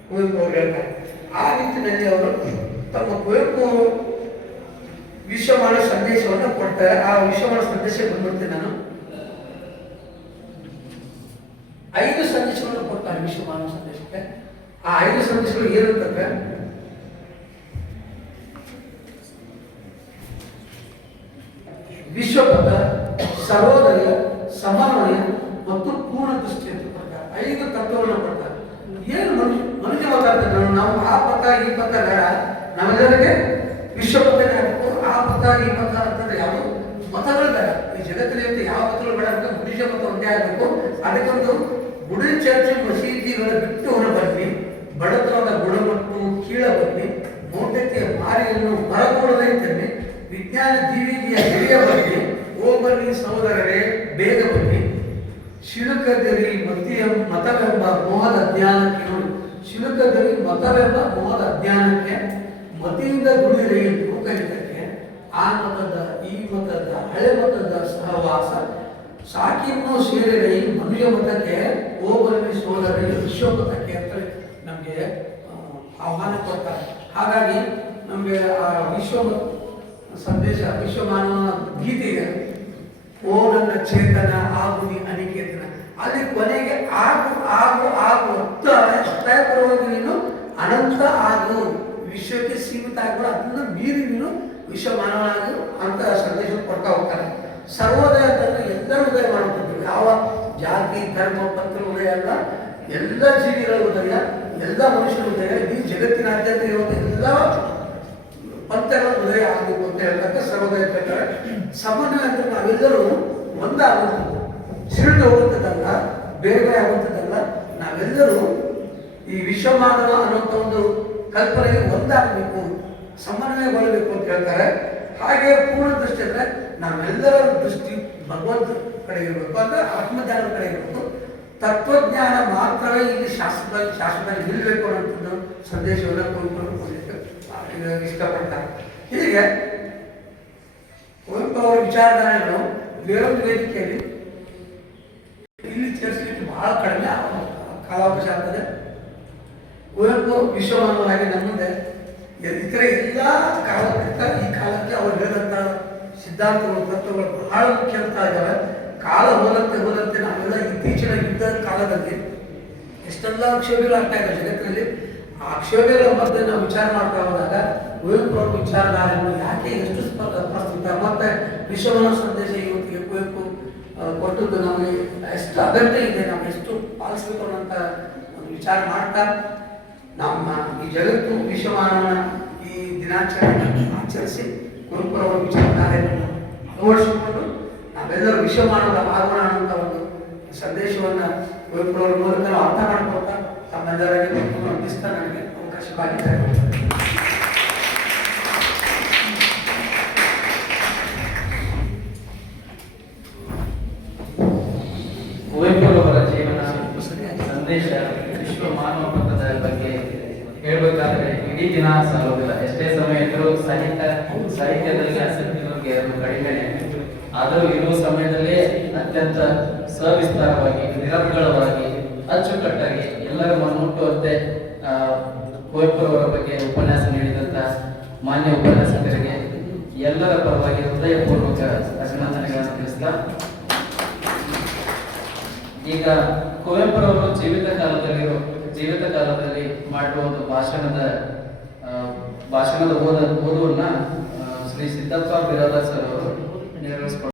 ಕುವೆಂಪು ಅವರು ಹೇಳ್ತಾರೆ. ಆ ನಿಟ್ಟಿನಲ್ಲಿ ಅವರು ತಮ್ಮ ಕುವೆಂಪು ವಿಶ್ವಮಾನವ ಸಂದೇಶವನ್ನು ಕೊಡ್ತಾರೆ. ಆ ವಿಶ್ವಮಾನವ ಸಂದೇಶ ಬಂದ್ಬಿಡ್ತೀನಿ ನಾನು. 5 ಸಂದೇಶಗಳನ್ನು ಕೊಡ್ತಾರೆ ವಿಶ್ವಮಾನವ ಸಂದೇಶಕ್ಕೆ. ಆ 5 ಸಂದೇಶಗಳು ಏನಂತಂದ್ರೆ, ವಿಶ್ವಪಥ, ಸರ್ವೋದಯ, ಸಮನ್ವಯ ಮತ್ತು ಪೂರ್ಣ ದೃಷ್ಟಿ ಅಂತ ಕೊಡ್ತಾರೆ. 5 ತತ್ವಗಳನ್ನು ಕೊಡ್ತಾರೆ. ಏನು ಮನುಷ್ಯ ಮಾತಾಡ್ತಾರೆ, ನಾವು ಆ ಪಥ ಈ ಪಥ ಬೇಡ, ನಮ್ಮೆಲ್ಲರಿಗೆ ವಿಶ್ವಪಥನೇ ಆಗಬೇಕು. ಆ ಪಥ ಈ ಪಥ ಅಂತಂದ್ರೆ ಯಾವುದು ಮತಗಳು ಬೇಡ. ಈ ಜಗತ್ತಿನಲ್ಲಿ ಯಾವ ಮತಗಳು ಬೇಡ ಅಂತ ಮನುಷ್ಯ ಮತ ಒಂದೇ ಆಗಬೇಕು. ಅದಕ್ಕೊಂದು ಗುಡಿ ಚರ್ಚ್ ಮಸೀದಿಗಳ ಬಿಟ್ಟು ಹೊರ ಬನ್ನಿ, ಬಡತನದ ಗುಣಮಟ್ಟು ಕೀಳ ಬನ್ನಿ, ಮೌಢ್ಯತೆಯ ಮಾರಿಯನ್ನು ಹೊರಗೂಡದೆ ತನ್ನಿ, ವಿಜ್ಞಾನ ಜೀವಿಗೆಯ ಹಿರಿಯ ಬನ್ನಿ, ಓ ಬನ್ನಿ ಸಹೋದರರೇ ಬೇಗ ಬನ್ನಿ, ಶಿಲುಕದಲ್ಲಿ ಮತವೆಂಬ ಮೋಹದ ಅಜ್ಞಾನಕ್ಕೆ ನೋಡಿ, ಶಿಲುಕದಲ್ಲಿ ಮತವೆಂಬ ಮೋಹದ ಅಜ್ಞಾನಕ್ಕೆ ಮತಿಯಿಂದ ದುಡಿದರೆ ಲೋಕಹಿತಕ್ಕೆ, ಆ ಮತದ ಈ ಮತದ ಹಳೆ ಮತದ ಸಹವಾಸ ಸಾಕಿನ್ನೂ ಸೇರಿದೆ ಮನುಷ್ಯ ಮತಕ್ಕೆ, ಓ ಬನ್ನಿ ಸಹೋದರರೇ ವಿಶ್ವಮತಕ್ಕೆ ಅಂತ ನಮಗೆ ಆಹ್ವಾನ ಕೊಡ್ತಾರೆ. ಹಾಗಾಗಿ ನಮಗೆ ಆ ವಿಶ್ವ ಸಂದೇಶ, ವಿಶ್ವಮಾನವ ಗೀತೆ ಇದೆ. ಓ ನನ್ನ ಚೇತನ ಆಗು ನೀ ಅನಿಕೇತನ. ಅಲ್ಲಿ ಕೊನೆಗೆ ಆಗು ಆಗು ಆಗು ಒತ್ತಾಯಪೂರ್ವಕ ನೀನು ಅನಂತ ಆಗು, ವಿಶ್ವಕ್ಕೆ ಸೀಮಿತ ಆಗು, ಅದನ್ನು ಮೀರಿ ನೀನು ವಿಶ್ವ ಮಾನವನಾಗು ಅಂತ ಸಂದೇಶ ಕೊಡ್ತಾ ಹೋಗ್ತಾರೆ. ಸರ್ವೋದಯ ಅಂತಂದ್ರೆ ಎಲ್ಲರೂ ಉದಯ ಮಾಡುತ್ತದೆ. ಯಾವ ಜಾತಿ ಧರ್ಮ ಪಂಥ ಉದಯ ಅಲ್ಲ, ಎಲ್ಲ ಜೀವಿಗಳ ಉದಯ, ಎಲ್ಲ ಮನುಷ್ಯರ ಉದಯ, ಇಡೀ ಜಗತ್ತಿನಾದ್ಯಂತ ಇರುವ ಎಲ್ಲ ಪಂಥಗಳ ಉದಯ ಆಗಬೇಕು ಅಂತ ಹೇಳ್ತಾರೆ ಸರ್ವೋದಯ ಪ್ರಕಾರ. ಸಮನ್ವಯ ಅಂತ ನಾವೆಲ್ಲರೂ ಒಂದಾಗುವಂಥದ್ದು, ಸಿಡಿದು ಹೋಗುವಂಥದ್ದಲ್ಲ, ಬೇರೆ ಬೇರೆ ಆಗುವಂಥದ್ದಲ್ಲ. ನಾವೆಲ್ಲರೂ ಈ ವಿಶ್ವಮಾನವ ಅನ್ನುವಂಥ ಒಂದು ಕಲ್ಪನೆಗೆ ಒಂದಾಗಬೇಕು, ಸಮನ್ವಯಗೊಳ್ಳಬೇಕು ಅಂತ ಹೇಳ್ತಾರೆ. ಹಾಗೆ ಪೂರ್ಣ ದೃಷ್ಟಿ ಅಂದರೆ ನಾವೆಲ್ಲರ ದೃಷ್ಟಿ ಭಗವಂತ ಕಡೆ ಇರಬೇಕು, ಅಂದರೆ ಆತ್ಮಜ್ಞಾನದ ಕಡೆ ಇರಬೇಕು. ತತ್ವಜ್ಞಾನ ಮಾತ್ರವೇ ಇಲ್ಲಿ ಶಾಶ್ವತ ನಿಲ್ಲಬೇಕು ಅನ್ನೋಂಥದ್ದು ಸಂದೇಶವನ್ನು ಕುವೆಂಪು ಇಷ್ಟಪಡ್ತಾರೆ. ಹೀಗೆ ಕುವೆಂಪು ಅವರ ವಿಚಾರಧಾರೆಗಳು ಬೇರೊಂದು ವೇದಿಕೆಯಲ್ಲಿ ಇಲ್ಲಿ ಚರ್ಚಿಸಲಿಕ್ಕೆ ಬಹಳ ಕಡಿಮೆ ಕಾಲಾವಕಾಶ ಆಗ್ತದೆ. ಕುವೆಂಪು ವಿಶ್ವಮಾನವರಾಗಿ ನಮ್ಮ ಮುಂದೆ ಇತರ ಎಲ್ಲ ಕಾಲಕ್ಕಿಂತ ಈ ಕಾಲಕ್ಕೆ ಅವರು ಹೇಳಿದಂಥ ಸಿದ್ಧಾಂತಗಳು ತತ್ವಗಳು ಬಹಳ ಮುಖ್ಯ ಅಂತ ಇದ್ದಾವೆ. ಕಾಲ ಹೋದಂತೆ ನಾವೆಲ್ಲ ಇತ್ತೀಚಿನ ಯುದ್ಧ ಕಾಲದಲ್ಲಿ ಎಷ್ಟೆಲ್ಲ ಕ್ಷೋಭೆಗಳಾಗ್ತಾ ಇದೆ ಜಗತ್ತಿನಲ್ಲಿ. ಆ ಕ್ಷೋಭೆಗಳ ಬಗ್ಗೆ ನಾವು ವಿಚಾರ ಮಾಡ್ತಾ ಹೋದಾಗ ಕುವೆಂಪು ಅವರ ವಿಚಾರಧಾರೆಗಳು ಯಾಕೆ ಎಷ್ಟು ಪ್ರಸ್ತುತ, ಮತ್ತೆ ವಿಶ್ವಮಾನವ ಸಂದೇಶ ಇವತ್ತಿಗೆ ಕುವೆಂಪು ಕೊಟ್ಟದ್ದು ನಮಗೆ ಎಷ್ಟು ಅಗತ್ಯ ಇದೆ, ನಾವು ಎಷ್ಟು ಪಾಲಿಸಬೇಕು ಅನ್ನೋಂಥ ಒಂದು ವಿಚಾರ ಮಾಡ್ತಾ ನಮ್ಮ ಈ ಜಗತ್ತು ವಿಶ್ವಮಾನವನ ಈ ದಿನಾಚರಣೆ ಆಚರಿಸಿ ಕುವೆಂಪು ಅವರ ವಿಚಾರಧಾರೆಯನ್ನು ಅಳವಡಿಸಿಕೊಂಡು ನಾವೆಲ್ಲರೂ ವಿಶ್ವಮಾನವರ ಆಗೋಣ ಅನ್ನುವಂಥ ಒಂದು ಸಂದೇಶವನ್ನು ಕುವೆಂಪು ಅವರ ಮೂಲಕ ನಾವು ಅರ್ಥ ಮಾಡ್ಕೊಳ್ತಾ ತಮ್ಮೆಲ್ಲರಿಗೆ ಅಂದಿಸ್ತಾ ನನಗೆ ಅವಕಾಶವಾಗಿದ್ದಾರೆ. ಕುವೆಂಪು ಅವರ ಜೀವನ ಸಂದೇಶ ವಿಶ್ವ ಮಾನವ ಪಥದ ಬಗ್ಗೆ ಹೇಳ್ಬೇಕಾದ್ರೆ ಇಡೀ ದಿನ ಸಾಲೋದಿಲ್ಲ. ಎಷ್ಟೇ ಸಮಯ ಇದ್ರೂ ಸಾಹಿತ್ಯದಲ್ಲಿ ಆಸಕ್ತಿ ಬಗ್ಗೆ ಅದು ಕಡಿಮೆನೆ. ಆದರೂ ಇರುವ ಸಮಯದಲ್ಲಿ ಅತ್ಯಂತ ಸವಿಸ್ತಾರವಾಗಿ, ನಿರರ್ಗಳವಾಗಿ, ಅಚ್ಚುಕಟ್ಟಾಗಿ ಎಲ್ಲರ ಮುಟ್ಟುವಂತೆ ಕುವೆಂಪು ಅವರ ಬಗ್ಗೆ ಉಪನ್ಯಾಸ ನೀಡಿದಂತ ಮಾನ್ಯ ಉಪನ್ಯಾಸಕರಿಗೆ ಎಲ್ಲರ ಪರವಾಗಿ ಹೃದಯಪೂರ್ವಕ ಅಭಿನಂದನೆಗಳನ್ನು ತಿಳಿಸ್ತಾ, ಈಗ ಕುವೆಂಪುರವರು ಜೀವಿತ ಕಾಲದಲ್ಲಿ ಮಾಡುವ ಒಂದು ಭಾಷಣದ ಓದುವನ್ನ ಶ್ರೀ ಸಿದ್ದಪ್ಪ ಬಿರಾದಾರ್ ಸರ್ ಅವರು ನೆರವೇರಿಸಿಕೊಡ್ತಾರೆ.